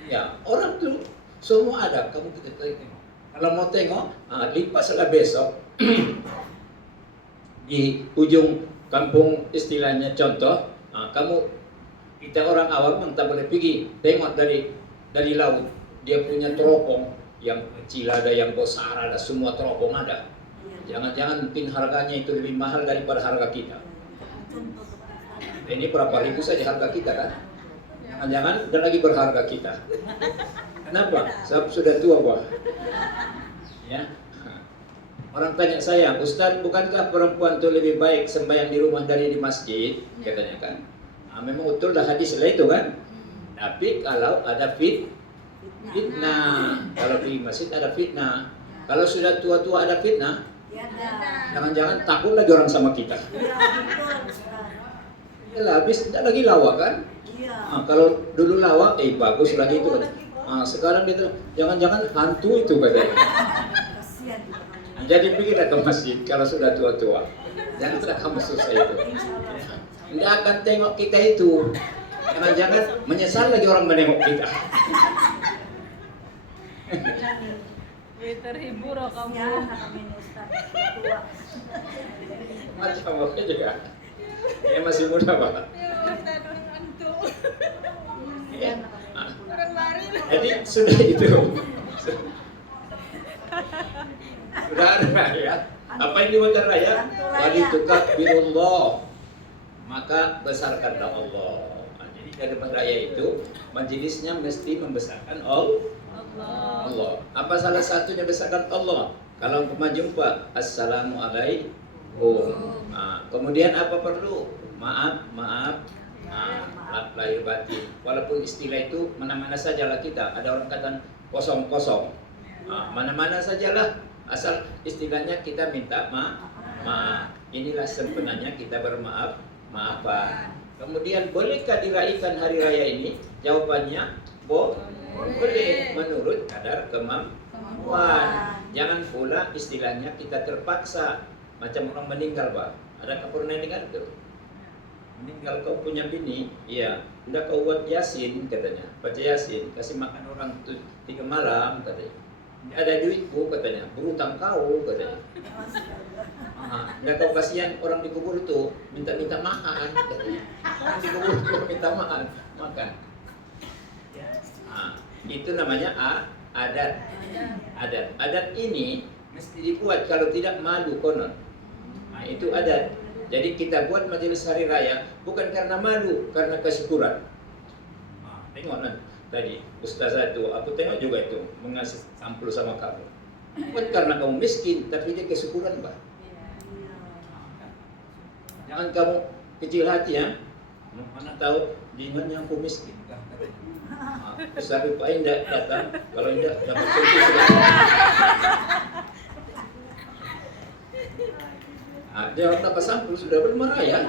Ya orang tuh semua ada. Kamu kita tengok. Kalau mau tengok, lipaslah besok di ujung kampung istilahnya contoh, kita orang awam tak boleh pergi tengok dari laut. Dia punya teropong yang kecil ada, yang besar ada, semua teropong ada. Jangan-jangan mungkin harganya itu lebih mahal daripada harga kita. Ini berapa ribu saja harga kita kan? Jangan-jangan dan lagi berharga kita. Kenapa? Sebab sudah tua gua. Ya. Orang tanya saya, Ustaz, bukankah perempuan itu lebih baik sembahyang di rumah dari di masjid? Katanya kan. Memang betul dah hadis lah itu kan. Tapi kalau ada fitnah, kalau di masjid ada fitnah, kalau sudah tua-tua ada fitnah, jangan-jangan takut lagi orang sama kita. Yalah, habis tidak lagi lawak kan? Kalau dulu lawak, bagus lagi itu kan. Sekarang itu jangan-jangan hantu itu katanya. Jadi pergilah ke masjid kalau sudah tua-tua. Jangan tidak kamu susah itu. Tidak akan tengok kita itu. Jangan-jangan menyesal lagi orang menengok kita. Terhibur oh kamu. Macam apa juga. Dia masih muda Pak. Ya. Jadi sudah itu. Sudah ada ya. Apa yang dimakan raya? Walitukabirullah. Maka besarkanlah Allah. Jadi dari raya itu majelisnya mesti membesarkan Allah. Apa salah satunya besarkan Allah? Kalau jumpa Assalamualaikum. Kemudian apa perlu? Maaf, lahir batin. Walaupun istilah itu mana-mana sajalah kita. Ada orang kata kosong. Mana-mana sajalah. Asal istilahnya kita minta maaf. Inilah sebenarnya kita maafan. Kemudian bolehkah diraihkan hari raya ini? Jawabannya boleh menurut kadar kemampuan. Jangan pula istilahnya kita terpaksa macam orang meninggal Pak. Ada pernah meninggal tuh? Meninggal kau punya bini, iya. Udah kau buat yasin katanya, baca yasin, kasih makan orang tuh 3 malam katanya. Ada duitku katanya, berutang kau katanya. Nggak tahu kasihan orang dikubur itu minta makan katanya. Orang dikubur itu minta makan. Itu namanya adat. Adat ini mesti dibuat, kalau tidak malu konon. Itu adat. Jadi kita buat majelis hari raya bukan karena malu, karena kesyukuran. Tengok nanti. Tadi ustazah itu, aku tengok juga itu mengasih sampul sama kamu. Bukan karena kamu miskin, tapi dia kesyukuran Pak. Jangan kamu kecil hati ya. Mana tahu dimana aku miskin. Ustaz Pak Indah datang, kalau Indah dapat kursi. Dia orang dapat sampul sudah bermarah ya.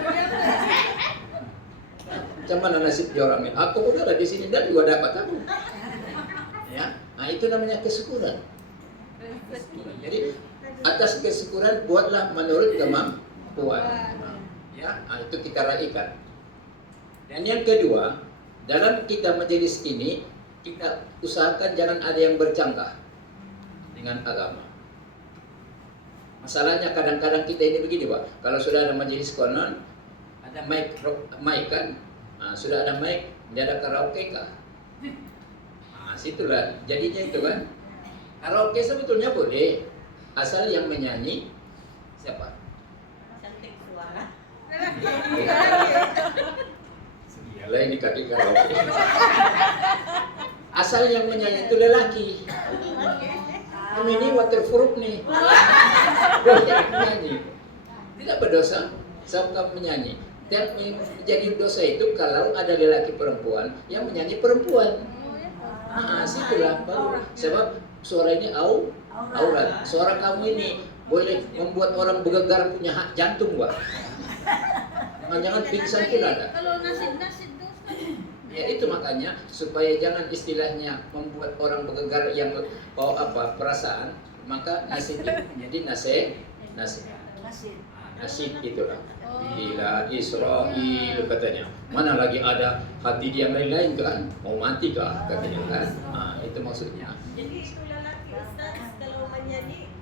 Macam mana nasib dia orang ini? Aku udah ada di sini dan juga dapat aku. Ya, itu namanya kesyukuran. Jadi atas kesyukuran buatlah menurut kemampuan. Ya, itu kita raihkan. Dan yang kedua, dalam kita majelis ini kita usahakan jangan ada yang bercanggah dengan agama. Masalahnya kadang-kadang kita ini begini Pak. Kalau sudah ada majelis konon, ada mic kan? Sudah ada mic, dia ada karaoke kah? Situlah jadinya itu kan. Karaoke sebetulnya boleh, asal yang menyanyi siapa? Cantik suara. Iyalah ini kaki karaoke. Asal yang menyanyi itu lelaki. Kami ini waterproof nih. Boleh menyanyi. Tidak berdosa sebab kamu menyanyi. Dan menjadi dosa itu kalau ada lelaki perempuan yang menyanyi perempuan. Situlah baru. Sebab suara ini aurat. Suara kamu ini boleh membuat orang bergegar punya hak jantung, Pak. Jangan-jangan pingsan pun ada. Kalau nasid Ya itu makanya supaya jangan istilahnya membuat orang bergegar yang perasaan, maka nasi itu menjadi nasi itulah. Ila Israel katanya. Mana lagi ada hati dia lain-lain kan? Mau mati kah katanya kan? Nah, itu maksudnya. Jadi itu lelaki Ustaz kalau menyanyi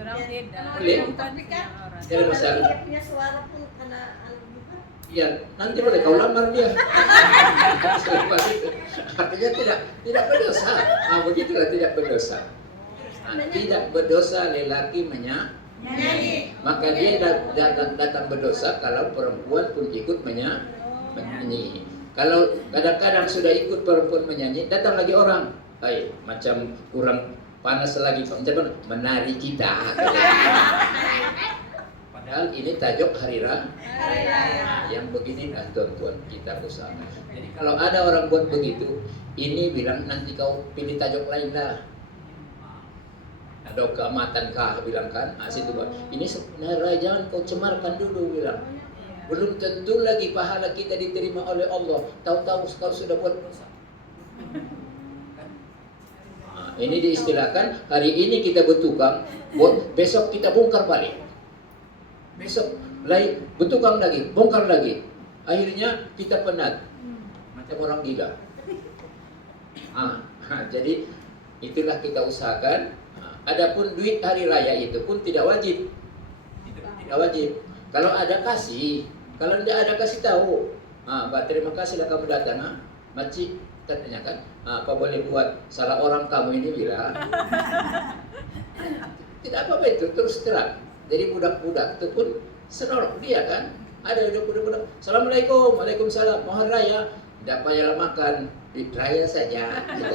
Orang tidak. Boleh. tapi kan Tidak ada masalah. dia punya suara pun karena juga Iya, nanti boleh kau lamar dia. Selepas itu. Artinya tidak berdosa. Nah, begitulah tidak berdosa. Nah, tidak berdosa lelaki nyanyi. maka dia datang berdosa kalau perempuan pun ikut menyanyi. Kalau kadang-kadang sudah ikut perempuan menyanyi, datang lagi orang, macam kurang panas lagi, macam menari kita. Padahal ini tajuk hari raya. Nah, yang begini tuan-tuan kita bersama. Jadi kalau ada orang buat begitu, ini bilang nanti kau pilih tajuk lain lah. Ada keamatan kah bilang kan, situ ini sebenarnya jangan kau cemarkan dulu bilang. Belum tentu lagi pahala kita diterima oleh Allah. Tahu-tahu kau sudah buat dosa. Nah, ini diistilahkan hari ini kita bertukang, besok kita bongkar balik. Besok lain bertukang lagi, bongkar lagi. Akhirnya kita penat, macam orang gila. Jadi itulah kita usahakan. Adapun duit hari raya itu pun tidak wajib. Itu pun tidak wajib. Kalau ada kasih, kalau tidak ada kasih tahu. Mbak terima kasihlah kamu datang. Makcik katanya kan, apa boleh buat salah orang kamu ini bilang. Tidak apa-apa itu terus terang. Jadi budak-budak itu pun senorok dia kan. Ada budak-budak. Assalamualaikum, waalaikumsalam. Mohon raya. Tidak payah makan. Duit raya saja. Gitu.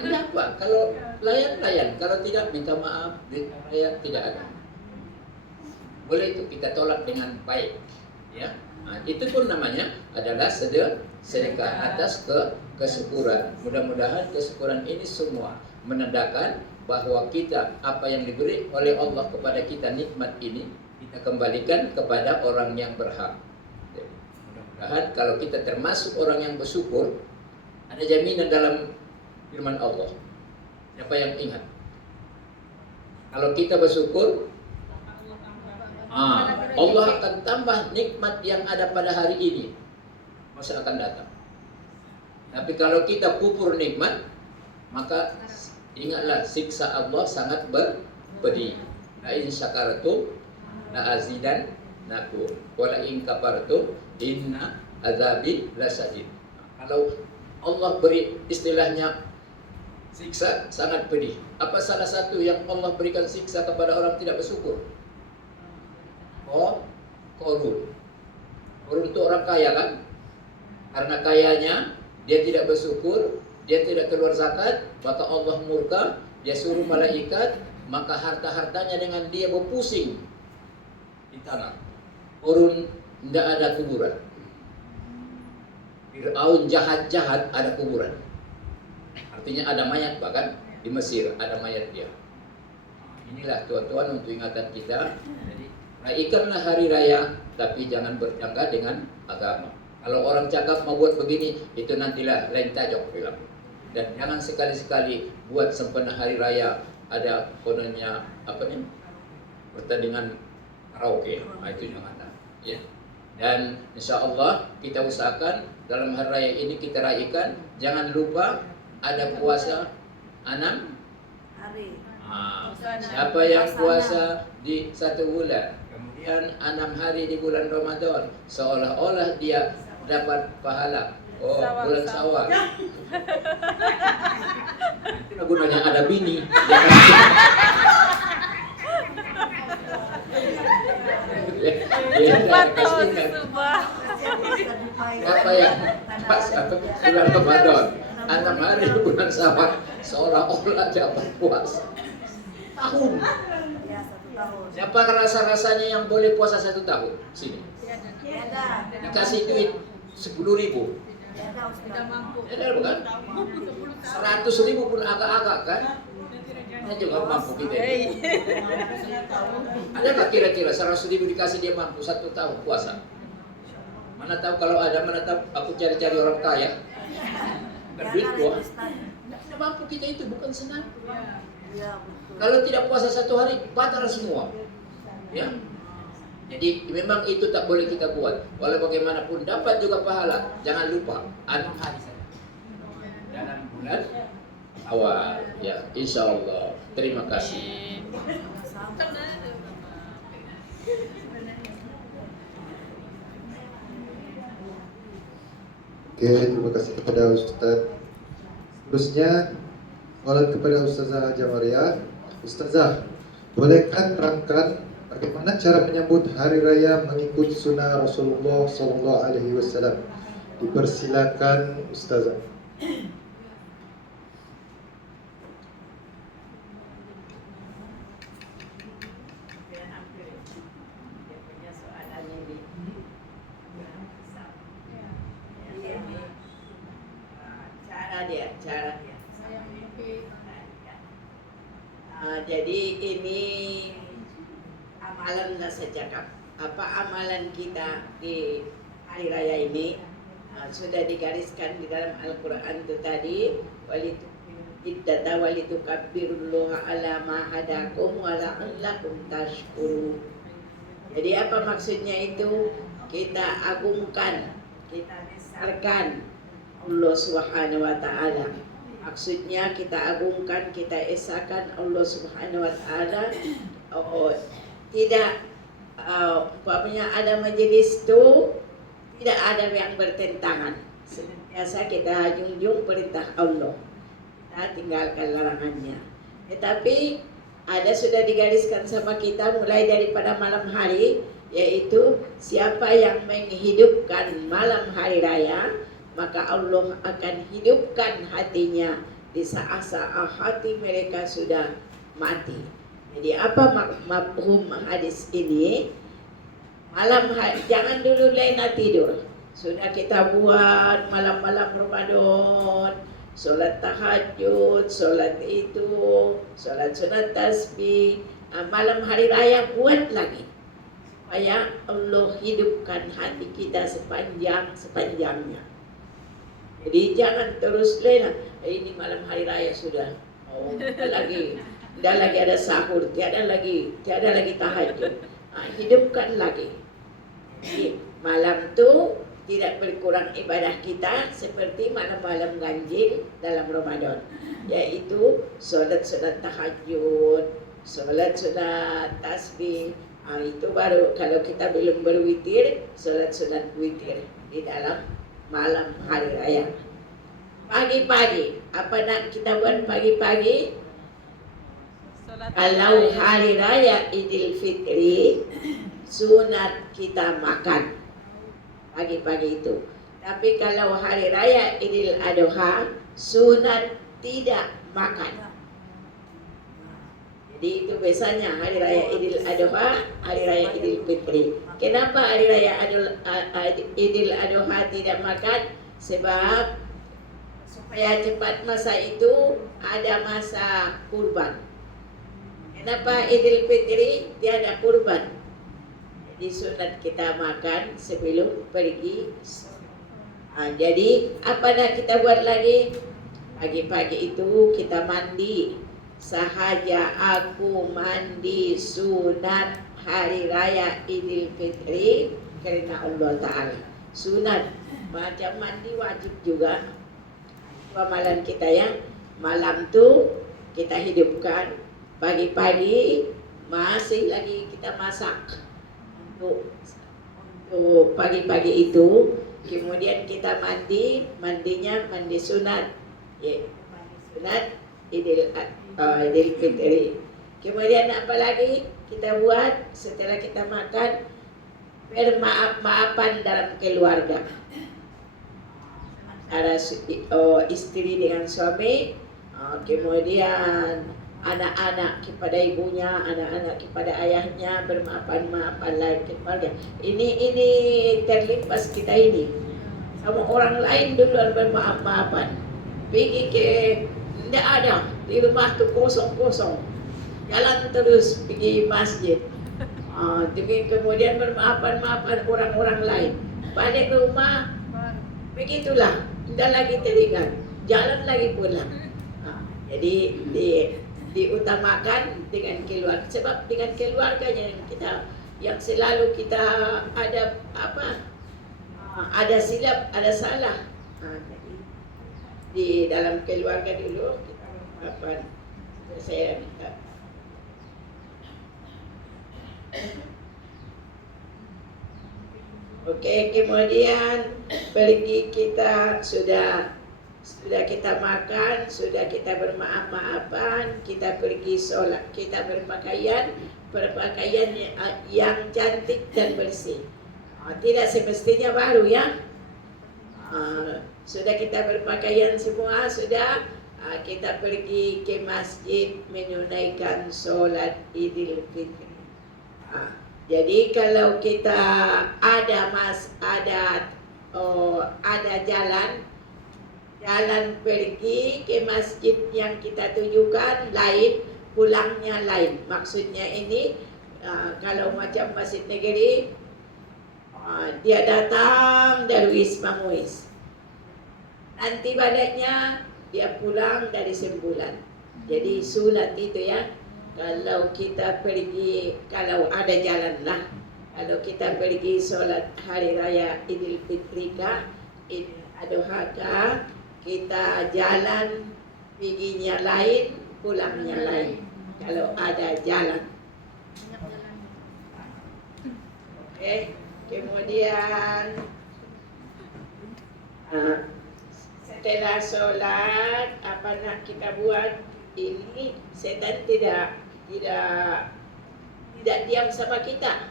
Ini apa? Kalau layan-layan, kalau tidak minta maaf, duit raya tidak ada. Boleh itu kita tolak dengan baik, ya. Itu pun namanya adalah sedekah atas kesyukuran. Mudah-mudahan kesyukuran ini semua menandakan bahwa kita apa yang diberi oleh Allah kepada kita nikmat ini kita kembalikan kepada orang yang berhak. Mudah-mudahan kalau kita termasuk orang yang bersyukur. Ada jaminan dalam firman Allah. Siapa yang ingat? Kalau kita bersyukur, Allah akan tambah nikmat yang ada pada hari ini. Masa akan datang. Tapi kalau kita pupur nikmat, maka ingatlah siksa Allah sangat pedih. La in syakartum la azidannakum wa la in kafartum inna azabi lasadid. Kalau Allah beri istilahnya siksa sangat pedih. Apa salah satu yang Allah berikan siksa kepada orang tidak bersyukur? Korun. Korun itu orang kaya kan? Karena kayanya dia tidak bersyukur, dia tidak keluar zakat, maka Allah murka, dia suruh malaikat, maka harta-hartanya dengan dia berpusing di tanah. Korun tidak ada kuburan. Fir'aun jahat-jahat ada kuburan. Artinya ada mayat, bahkan di Mesir ada mayat dia. Inilah tuan-tuan untuk ingatan kita. Jadi rayakanlah hari raya, tapi jangan berjangka dengan agama. Kalau orang cakap mau buat begini, itu nantilah lain tajuk bilang. Dan jangan sekali-sekali buat sempena hari raya ada kononnya pertandingan karaoke. Itu jangan ada. Ya. Dan insya Allah kita usahakan dalam hari raya ini kita rayakan. Jangan lupa ada puasa 6 hari. Siapa yang puasa di 1 bulan, kemudian 6 hari di bulan Ramadan, seolah-olah dia dapat pahala. Bulan Syawal. Itu gunanya ada bini. Cepat tuh, subah. Apa yang pas bulan Ramadan, 6 hari bulan Syawal, seolah-olah dapat puasa tahun. Siapa rasa-rasanya yang boleh puasa 1 tahun? Sini. Dikasih duit 10.000. Tidak mampu. Ya bukan? 100.000 pun agak-agak kan? Ini juga mampu kita. Ada nggak kira-kira 100.000 dikasih dia mampu 1 tahun puasa? Mana tahu kalau ada, mana tahu aku cari-cari orang kaya. Berduit gua. Tidak mampu kita itu, bukan senang. Kalau tidak puasa 1 hari, batal semua. Ya. Jadi memang itu tak boleh kita buat. Walau bagaimanapun dapat juga pahala. Jangan lupa 6 hari saja. Dalam bulan awal. Ya, insya Allah. Terima kasih. Oke, terima kasih kepada Ustadz. Terusnya, soalan kepada Ustazah Jamaria. Ustazah, bolehkah terangkan bagaimana cara menyambut hari raya mengikut sunnah Rasulullah SAW? Dipersilakan Ustazah. Cara dia. Jadi ini amalan lah saya cakap. Apa amalan kita di hari raya ini sudah digariskan di dalam Al-Quran itu tadi. Walitu iddata walitu kabbirullaha ala ma hadakum wa la'allakum tashkurun. Jadi apa maksudnya itu? Kita agungkan, kita besarkan Allah Subhanahu wa taala. Maksudnya kita agungkan, kita esakan Allah Subhanahu wa taala. Tidak umpamanya ada majelis itu tidak ada yang bertentangan. Senantiasa kita junjung perintah Allah. Kita tinggalkan larangannya. Tetapi ada sudah digariskan sama kita mulai daripada malam hari, yaitu siapa yang menghidupkan malam hari raya, maka Allah akan hidupkan hatinya di saat-saat hati mereka sudah mati. Jadi apa mafhum hadis ini? Malam hari, jangan dulu lena tidur. Sudah kita buat malam-malam Ramadan, solat tahajud, solat itu, solat sunat tasbih. Malam hari raya buat lagi supaya Allah hidupkan hati kita sepanjangnya. Jadi jangan terus lena. Ini malam hari raya sudah. Tidak lagi ada sahur, tiada lagi tahajud. Hidupkan lagi. Jadi malam tu tidak berkurang ibadah kita seperti malam-malam ganjil dalam Ramadan, yaitu solat tahajud, solat tasbih. Itu baru kalau kita belum berwitir, solat witir di dalam malam hari raya. Pagi-pagi, apa nak kita buat pagi-pagi? Kalau hari raya Idul Fitri, sunat kita makan pagi-pagi itu. Tapi kalau hari raya Idul Adha, sunat tidak makan. Jadi itu biasanya hari raya Idul Adha, hari raya Idul Fitri. Kenapa hari raya Idul Adha tidak makan? Sebab supaya cepat masa itu ada masa kurban. Kenapa Idul Fitri tiada kurban? Jadi sunat kita makan sebelum pergi. Jadi apa nak kita buat lagi? Pagi-pagi itu kita mandi. Sahaja aku mandi sunat hari raya Idul Fitri karena Allah Ta'ala. Sunat macam mandi wajib juga. Amalan kita yang malam tu kita hidupkan. Pagi-pagi masih lagi kita masak untuk pagi-pagi itu. Kemudian kita mandinya mandi sunat, mandi sunat Idul Fitri. Kemudian apa lagi kita buat setelah kita makan? Bermaaf-maafan dalam keluarga antara istri dengan suami, kemudian anak-anak kepada ibunya, anak-anak kepada ayahnya, bermaafan lagi keluarga. Ini terlimpas kita ini sama orang lain duluan bermaaf-maafan. Pergi ke tidak ada di rumah tu kosong-kosong, jalan terus pergi masjid. Kemudian bermaafan orang-orang lain. balik rumah begitulah, tidak lagi teringat, jalan lagi pulang. Jadi diutamakan dengan keluarga, sebab dengan keluarganya yang selalu kita ada ada silap, ada salah. Jadi di dalam keluarga dulu kita apa saya minta. Oke, kemudian pergi kita sudah kita makan, sudah kita bermaaf-maafan, kita pergi sholat, kita berpakaian yang cantik dan bersih. Tidak semestinya baru ya. Sudah kita berpakaian semua, sudah kita pergi ke masjid menunaikan sholat Idul Fitri. Jadi kalau kita ada jalan pergi ke masjid yang kita tujukan lain, pulangnya lain. Maksudnya ini kalau macam masjid negeri, dia datang dari Wisma Muiz, nanti baliknya dia pulang dari Sembulan. Jadi sunat itu ya. Kalau kita pergi, kalau ada jalan lah, kalau kita pergi sholat hari raya Idul Fitri Idul Adha, kita jalan perginya lain, pulangnya lain. Kalau ada jalan. Oke, kemudian setelah sholat apa nak kita buat? Ini setan tidak diam sama kita.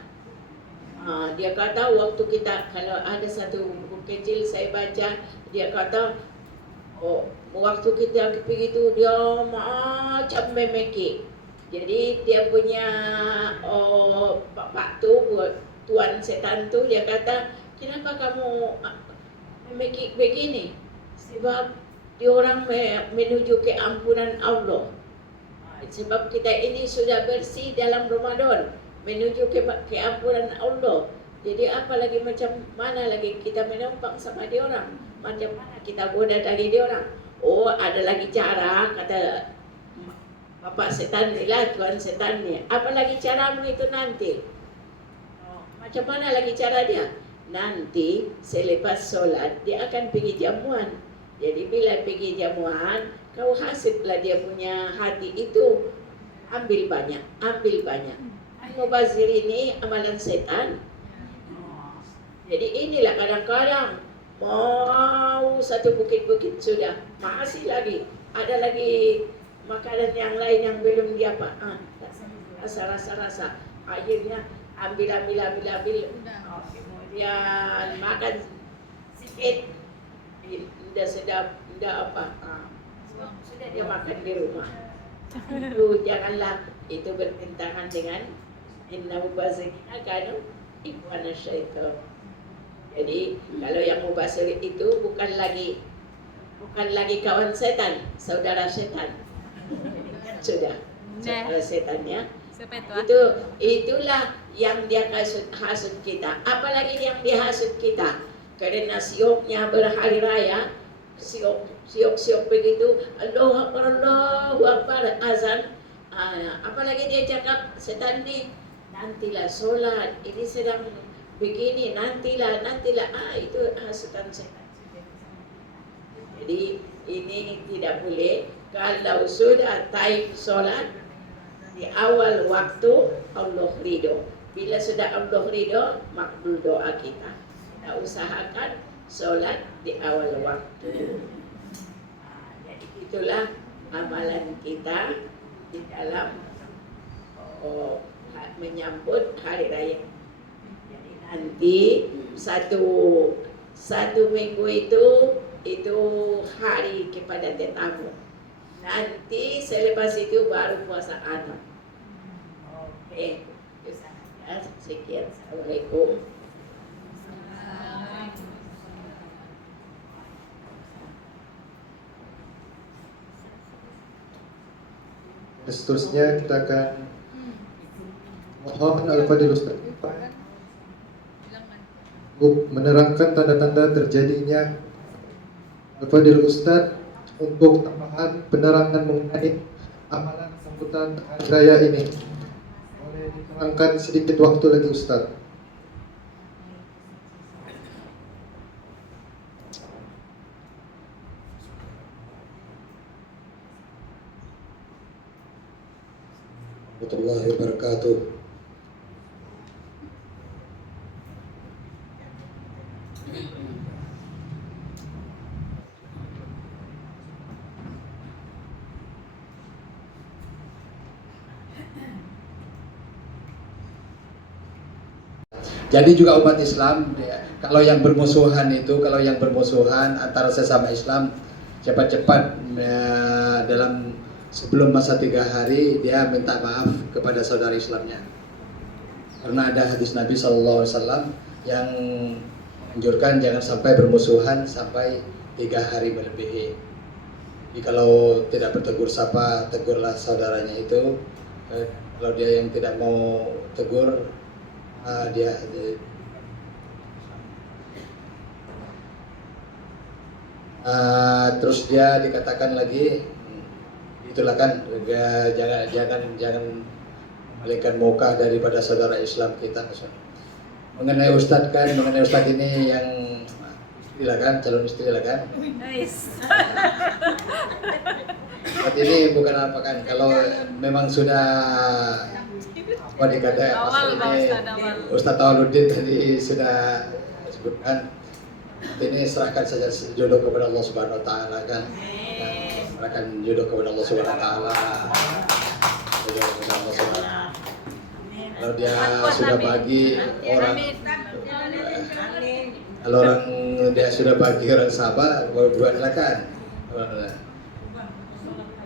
Dia kata waktu kita, kalau ada satu buku kecil saya baca, dia kata waktu kita pergi itu dia macam memeki. Jadi dia punya pak tu, tuan setan tu, dia kata, kenapa kamu memeki begini? Sebab diorang menuju ke ampunan Allah. Sebab kita ini sudah bersih dalam Ramadan, menuju ke ampunan Allah. Jadi apa lagi, macam mana lagi kita menumpang sama diorang? Macam mana kita goda dari diorang? Ada lagi cara, kata bapak setan ni lah, tuan setan ni. Apa lagi caramu itu nanti? Macam mana lagi cara dia? Nanti selepas solat dia akan pergi jamuan. Jadi bila pergi jamuan, kau hasiblah dia punya hati itu, ambil banyak. Mubazir ini amalan setan. Jadi inilah kadang-kadang mau satu bukit-bukit sudah, masih lagi ada lagi makanan yang lain yang belum dia rasa. Akhirnya ambil. Kemudian makan sikit. Sudah sedap, sudah apa? Sudah dia makan di rumah. Itu janganlah, itu bertentangan dengan inna mubazirina kanu ikhwana syaitan. Jadi kalau yang mubazir itu bukan lagi kawan setan, saudara setan. Sudah saudara setannya. Itulah yang dia hasut kita. Apalagi yang dia hasut kita. Karena sioknya berhari raya, siok begitu, Allahu Akbar, azan. Apalagi dia cakap, setan ni, nantilah solat, ini sedang begini, nantilah. Itu hasutan setan. Jadi ini tidak boleh. Kalau sudah time solat, di awal waktu Allah ridho. Bila sudah Allah ridho, makbul doa kita. Kita usahakan solat di awal waktu. Jadi itulah amalan kita di dalam menyambut hari raya. Jadi nanti satu minggu itu hari kepada tetamu. Nanti selepas itu baru puasa anak. Oke, sekian. Assalamualaikum. Seterusnya kita akan mohon Al-Fadhil Ustaz untuk menerangkan tanda-tanda terjadinya Al-Fadil Ustadz untuk tambahan penerangan mengenai amalan sambutan hari raya ini. Boleh diterangkan sedikit waktu lagi Ustadz? Warahmatullahi wabarakatuh. Jadi juga umat Islam, kalau yang bermusuhan antara sesama Islam, cepat-cepat dalam sebelum masa 3 hari dia minta maaf kepada saudara Islamnya. Karena ada hadis Nabi SAW yang anjurkan jangan sampai bermusuhan sampai 3 hari melebihi. Jadi kalau tidak bertegur sapa, tegurlah saudaranya itu. Kalau dia yang tidak mau tegur, terus dia dikatakan lagi, itulah kan, jangan malaikat muka daripada saudara Islam kita. Mengenai Ustadz ini yang istilah kan, calon istri lah kan. Nice. Saat ini bukan apa kan, kalau memang sudah apa dikata Awal, ini Ustadz Ustadz Awaluddin tadi sudah sebutkan, ini serahkan saja jodoh kepada Allah Subhanahu Wa Taala kan. Serahkan jodoh kepada Allah Subhanahu Wa Taala. Jodoh kepada Allah Subhanahu Wa Taala. Kalau dia sudah bagi orang, kalau orang dia sudah bagi orang sabar, buatlah kan.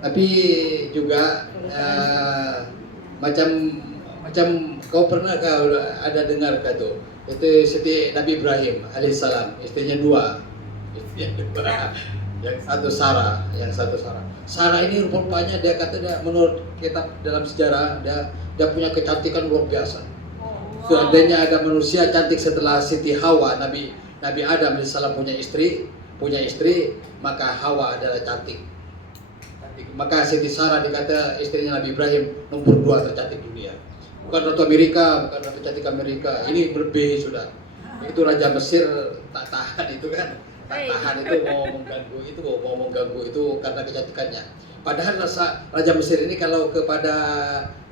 Tapi juga macam kau pernah ada dengar kata itu seti Nabi Ibrahim alaihissalam, istrinya 2, yang satu Sarah. Sarah ini rupanya dia kata menurut kitab dalam sejarah dia punya kecantikan luar biasa. Seandainya ada manusia cantik setelah Siti Hawa, Nabi Adam alaihissalam punya istri, maka Hawa adalah cantik. Maka Siti Sarah dikata istrinya Nabi Ibrahim nomor 2 tercantik dunia. Bukan Ratu Amerika, bukan Ratu cantik Amerika. Ini melebihi sudah. Itu Raja Mesir tak tahan itu kan. Tak tahan itu mau mengganggu itu karena kecantikannya. Padahal Raja Mesir ini kalau kepada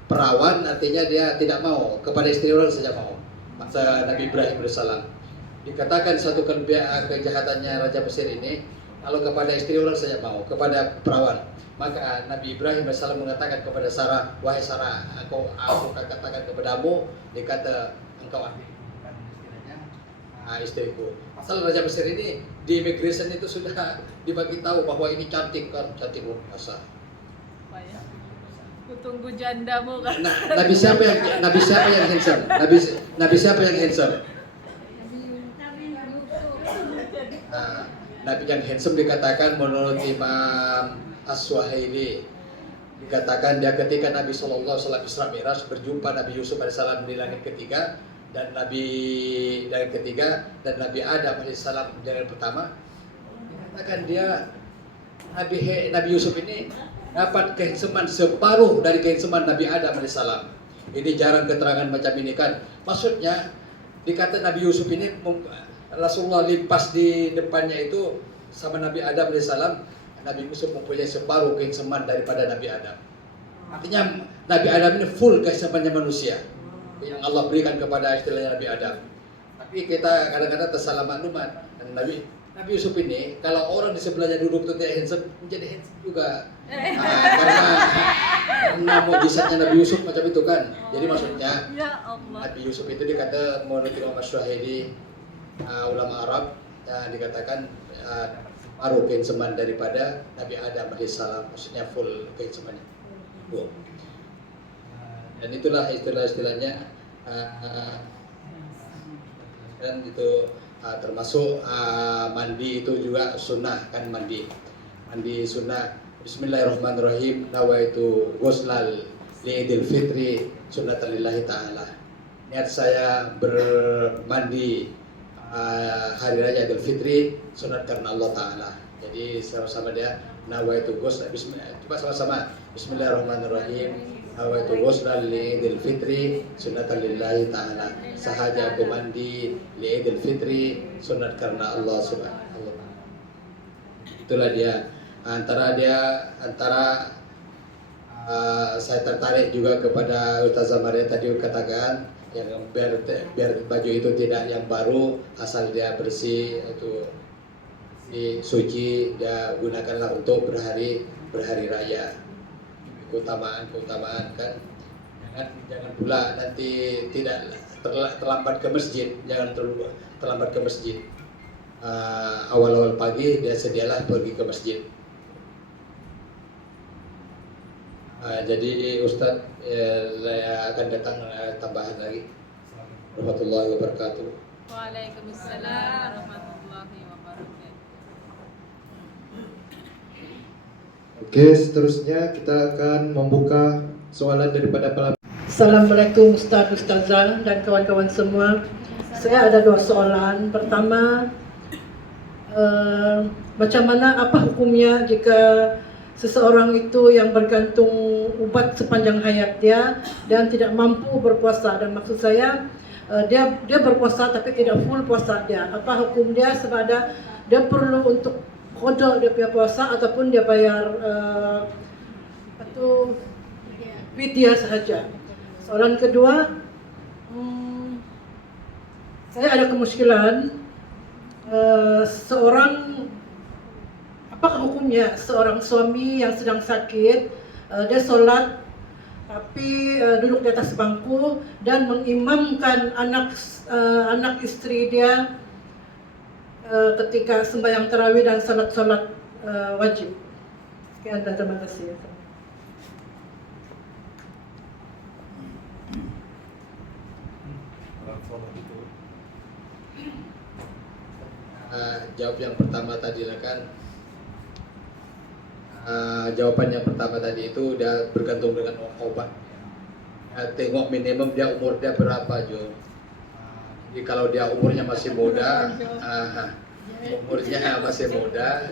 perawan artinya dia tidak mau, kepada istri orang saja mau. Masa Nabi Ibrahim alaihissalam. Dikatakan satu kejahatannya Raja Mesir ini, kalau kepada istri orang saja mau, kepada perawan. Maka Nabi Ibrahim AS mengatakan kepada Sarah, wahai Sarah, aku katakan kepadamu, dikata engkau istriku. Asal Raja Mesir ini di immigration itu sudah dibagi tahu bahwa ini cantik kan, cantik luar biasa. Aku tunggu jandamu kan. Nah, Nabi siapa yang handsome? Nabi siapa yang handsome? Nabi yang handsome dikatakan menurut Imam As-Suhaili, dikatakan dia ketika Nabi SAW Isra Mi'raj berjumpa Nabi Yusuf AS di langit ketiga dan Nabi Adam AS di langit pertama, dikatakan dia Nabi Yusuf ini dapat kehanseman separuh dari kehanseman Nabi Adam AS. Ini jarang keterangan macam ini kan. Maksudnya dikata Nabi Yusuf ini Rasulullah limpas di depannya itu sama Nabi Adam AS. Nabi Yusuf mempunyai separuh kehanseman daripada Nabi Adam. Artinya Nabi Adam ini full kehansemannya manusia yang Allah berikan kepada istilahnya Nabi Adam. Tapi kita kadang-kadang tersalah maklumat. Nabi Yusuf ini kalau orang di sebelahnya duduk itu tidak handsome, menjadi handsome juga. Karena mukjizatnya Nabi Yusuf macam itu kan. Jadi maksudnya Nabi Yusuf itu dikata menurut Imam Asy-Syuhili, ulama Arab, dikatakan paruh kehanseman daripada Nabi Adam alaihissalam, maksudnya full kehansemannya. Dan itulah istilahnya dan itu termasuk mandi itu juga sunnah kan, mandi sunnah. Bismillahirrahmanirrahim. Nawaitu ghuslal li'idil fitri sunnatan lillahi ta'ala. Niat saya bermandi hari raya Idul Fitri sunat karena Allah Ta'ala. Jadi sama-sama dia nawaitu ghusl, coba sama-sama Bismillahirrahmanirrahim. Nawaitu ghusl li Idul Fitri sunatan lillahi ta'ala. Sahaja aku mandi li Idul Fitri sunat karena Allah Subhanahu wa ta'ala. Itulah dia antara saya tertarik juga kepada Ustazah Maria tadi katakan yang biar baju itu tidak yang baru, asal dia bersih itu suci, dia gunakanlah untuk berhari raya. Keutamaan kan, jangan pula nanti tidak terlambat ke masjid, jangan terlambat ke masjid. Awal-awal pagi dia sedialah pergi ke masjid. Jadi Ustadz akan datang tambahan lagi. Warahmatullahi wabarakatuh. Waalaikumsalam warahmatullahi wabarakatuh. Oke, seterusnya kita akan membuka soalan daripada para. Assalamualaikum Ustazah dan kawan-kawan semua. Saya ada 2 soalan. Pertama, macam mana, apa hukumnya jika seseorang itu yang bergantung ubat sepanjang hayat dia dan tidak mampu berpuasa, dan maksud saya dia berpuasa tapi tidak full puasa dia. Apa hukum dia? Sebab dia perlu untuk qada dia punya puasa ataupun dia bayar fidyah sahaja. Soalan kedua, saya ada kemuskilan apakah hukumnya seorang suami yang sedang sakit, dia solat tapi duduk di atas bangku dan mengimamkan anak istri dia ketika sembahyang tarawih dan salat wajib. Sekian dan terima kasih. Jawab yang pertama tadi lah kan. Jawaban yang pertama tadi itu dia bergantung dengan obat. Tengok minimum dia umur dia berapa Jo. Jadi kalau dia umurnya masih muda,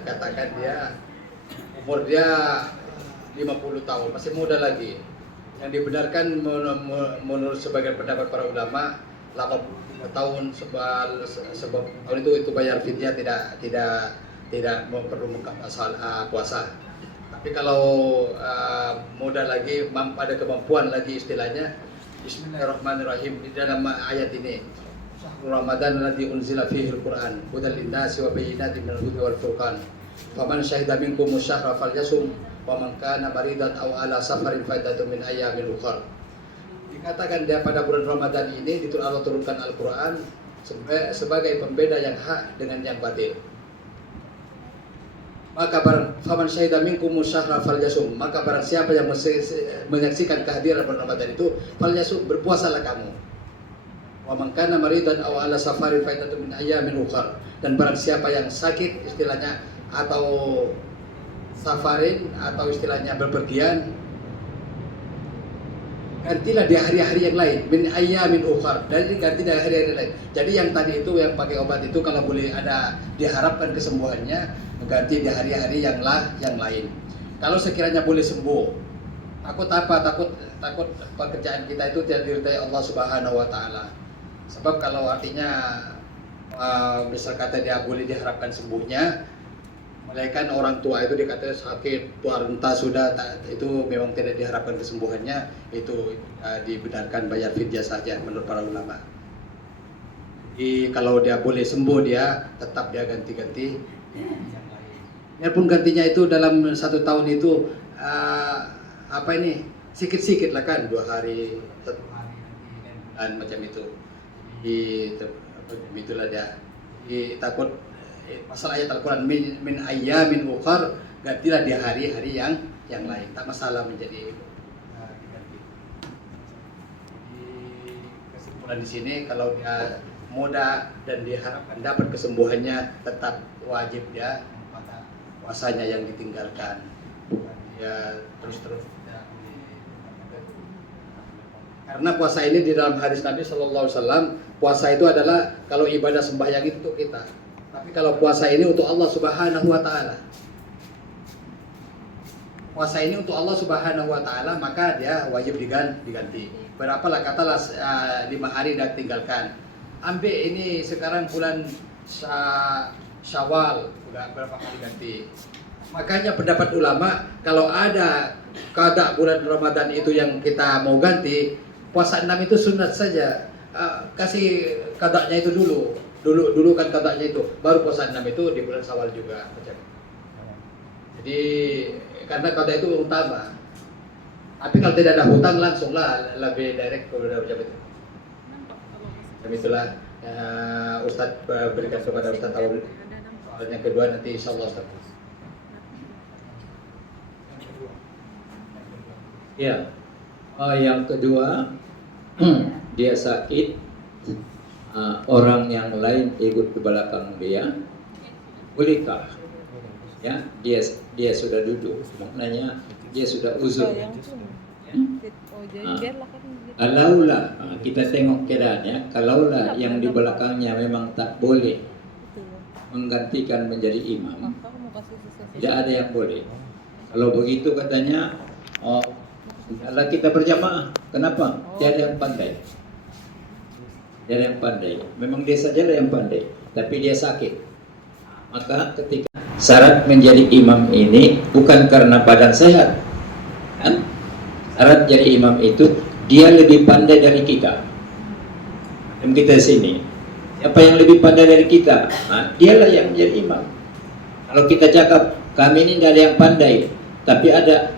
katakan dia umur dia 50 tahun, masih muda lagi. Yang dibenarkan menurut sebagian pendapat para ulama 80 tahun sebab tahun itu bayar fidyah, tidak perlu puasa. Tapi kalau muda lagi, ada kemampuan lagi istilahnya, Bismillahirrahmanirrahim, di dalam ayat ini Ramadan alladzi unzila fihi al-Qur'an hudal linnasi wa bayyinatin minal huda wal furqan faman syahida minkum syahra falyasum wa man kana maridan aw ala safarin faidatun min ayyamin ukhra. Dikatakan dia pada bulan Ramadan ini Allah turunkan Al-Qur'an sebagai pembeda yang hak dengan yang batil. Maka faman syahida minkum syahra falyasum, maka barang siapa yang menyaksikan kehadiran bulan Ramadan itu falyasum, berpuasalah kamu. Wa man kana maridan aw ala safarin faidatun min ayyamin ukhra, dan barang siapa yang sakit istilahnya atau safarin atau istilahnya bepergian, gantilah di hari-hari yang lain, min ayyamin ukhra, dan ganti dari hari-hari lain. Jadi yang tadi itu yang pakai obat itu kalau boleh ada diharapkan kesembuhannya, ganti di hari-hari yang lain. Kalau sekiranya boleh sembuh, takut apa? Takut pekerjaan kita itu tidak diridai Allah Subhanahu wa taala. Sebab kalau artinya misal kata dia boleh diharapkan sembuhnya, melainkan orang tua itu dikatakan sakit, entah sudah itu memang tidak diharapkan kesembuhannya, itu dibenarkan bayar fidyah saja menurut para ulama. Jadi kalau dia boleh sembuh, dia tetap dia ganti-ganti yang lain. Ya pun gantinya itu dalam 1 tahun itu sikit-sikit lah kan, 2 hari, 1 hari dan macam itu. Itulah dia. Takut masalah ayat Al-Quran min ayyamin ukhar, gantilah di hari-hari yang lain, tak masalah menjadi diganti. Jadi kesimpulan di sini kalau dia muda dan diharapkan dapat kesembuhannya, tetap wajib dia puasanya yang ditinggalkan, bukan dia terus Karena puasa ini di dalam hadis Nabi Shallallahu Alaihi Wasallam, puasa itu adalah kalau ibadah sembahyang itu untuk kita, tapi kalau puasa ini untuk Allah Subhanahu Wa Taala. Puasa ini untuk Allah Subhanahu Wa Taala, maka dia wajib diganti. Berapalah katalah 5 hari dah tinggalkan. Ambil ini sekarang bulan Syawal, udah berapa kali ganti. Makanya pendapat ulama, kalau ada qada bulan Ramadan itu yang kita mau ganti, puasa 6 itu sunat saja. Kasih qadanya itu dulu kan qadanya itu, baru puasa 6 itu di bulan Syawal juga macam. Jadi karena qada itu utama. Tapi kalau tidak ada hutang langsunglah lebih direct kepada macam itu. Dan itulah Ustadz berikan kepada Ustadz Awal. Soal yang kedua nanti insyaallah Ustadz. Ya, yang kedua dia sakit, orang yang lain ikut ke belakang dia, bolehkah? Ya, dia sudah duduk, maknanya dia sudah uzur. Ya? Kalaulah kita tengok keadaannya, kalaulah yang di belakangnya memang tak boleh menggantikan menjadi imam, tidak ada yang boleh. Kalau begitu katanya, kalau kita berjamaah, kenapa? Tiada yang pandai. Tiada yang pandai. Memang dia sajalah yang pandai, tapi dia sakit. Maka ketika syarat menjadi imam ini bukan karena badan sehat, kan? Syarat jadi imam itu dia lebih pandai dari kita. Dan kita sini, siapa yang lebih pandai dari kita? Dialah yang menjadi imam. Kalau kita cakap kami ini tidak ada yang pandai, tapi ada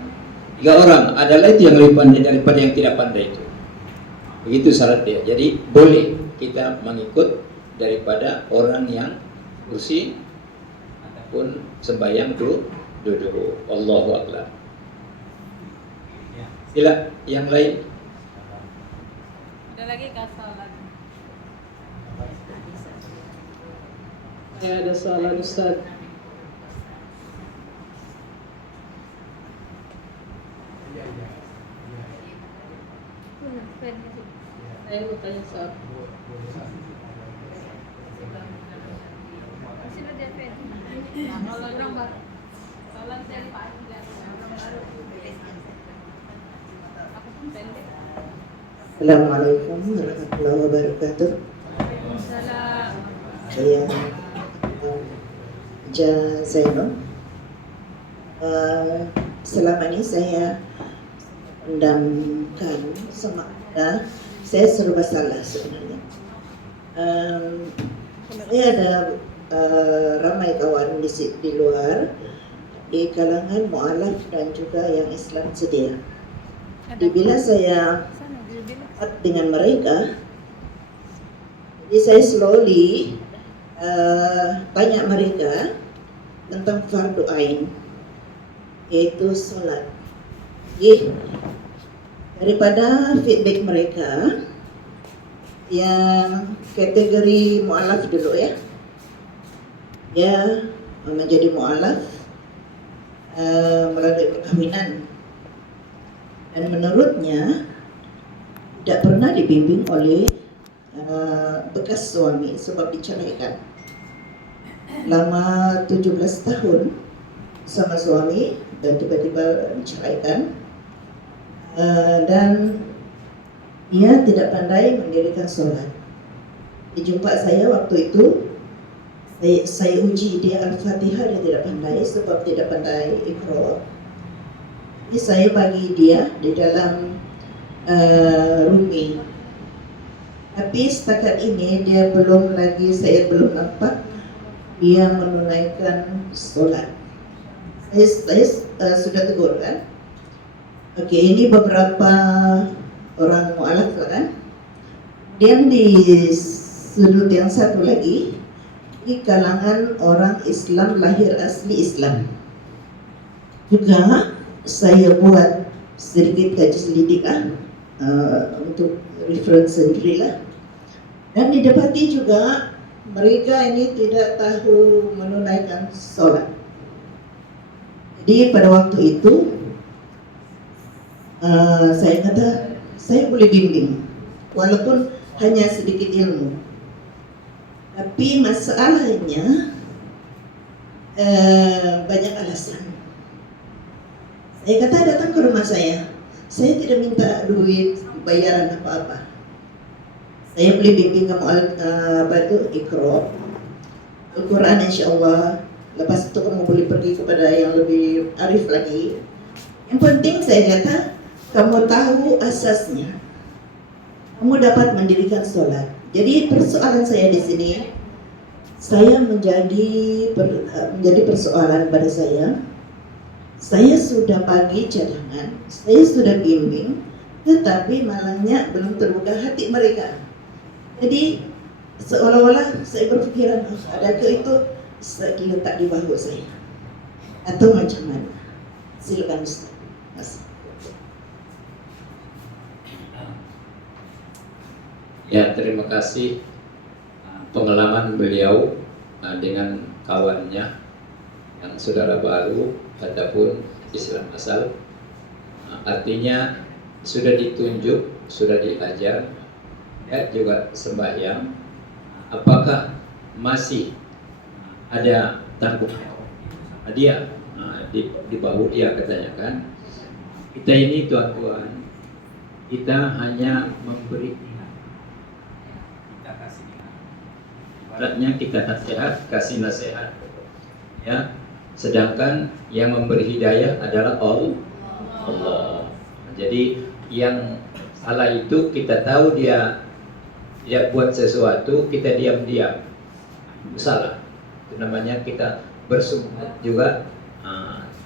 3 orang, adalah itu yang lebih pandai daripada yang tidak pandai itu. Begitu syarat dia. Jadi boleh kita mengikut daripada orang yang kursi ataupun sembahyang duduk. Allahu Akbar. Sila yang lain. Ada lagi kasalan. Ya, ada soalan Ustaz. Saya mau tanya soal. Kalau orang baru, kalau saya Pak juga orang baru. Aku pun pendek. Assalamualaikum warahmatullahi wabarakatuh. Salam. Saya Zainal. Selama ini saya mendamkan semakna, saya serba salah sebenarnya. Saya ada ramai kawan di luar, di kalangan mu'alaf dan juga yang Islam sedia. Bila saya dengan mereka, jadi saya slowly tanya mereka tentang fardu ain, yaitu sholat. Jadi daripada feedback mereka yang kategori mu'alaf dulu ya, dia menjadi mu'alaf melalui perkawinan, dan menurutnya tidak pernah dibimbing oleh bekas suami sebab diceraikan. Lama 17 tahun sama suami dan tiba-tiba diceraikan, dan dia tidak pandai mendirikan sholat. Dijumpa saya waktu itu, saya uji dia Al-Fatihah, dia tidak pandai sebab tidak pandai Iqra. Jadi saya bagi dia di dalam Rumi. Tapi setakat ini dia saya belum nampak dia menunaikan sholat. Saya sudah tegur kan. Oke, ini beberapa orang mu'alaf kan. Kemudian di sudut yang satu lagi, di kalangan orang Islam lahir asli Islam. Juga saya buat sedikit kaji selidikan untuk reference sendirilah, dan didapati juga mereka ini tidak tahu menunaikan sholat. Jadi pada waktu itu saya kata saya boleh bimbing, walaupun hanya sedikit ilmu. Tapi masalahnya banyak alasan. Saya kata datang ke rumah saya tidak minta duit bayaran apa-apa. Saya boleh bimbing kamu Iqra, Al-Quran insya Allah. Lepas itu kamu boleh pergi kepada yang lebih arif lagi. Yang penting saya kata kamu tahu asasnya, kamu dapat mendirikan sholat. Jadi persoalan saya di sini, saya menjadi persoalan pada saya. Saya sudah bagi cadangan, saya sudah bimbing, tetapi malangnya belum terbuka hati mereka. Jadi seolah-olah saya berpikiran, adakah itu letak di bahu saya atau macam mana? Silakan Ustaz. Ya, terima kasih pengalaman beliau dengan kawannya yang saudara baru ataupun Islam asal. Artinya sudah ditunjuk, sudah diajar, ya juga sembahyang. Apakah masih ada tanggung dia di bahu dia, katanya kan? Kita ini tuan-tuan, kita hanya memberi, kita kasih, ibaratnya kita nasihat, kasih nasihat, ya. Sedangkan yang memberi hidayah adalah Allah. Jadi yang salah itu kita tahu dia buat sesuatu, kita diam-diam, salah. Itu namanya kita bersumpah juga,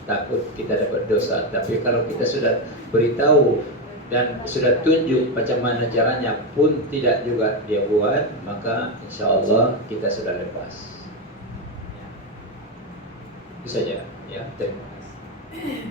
takut kita dapat dosa. Tapi kalau kita sudah beritahu dan sudah tunjuk macam mana caranya pun tidak juga dia buat, maka insya Allah kita sudah lepas. Itu saja, ya. Terima kasih.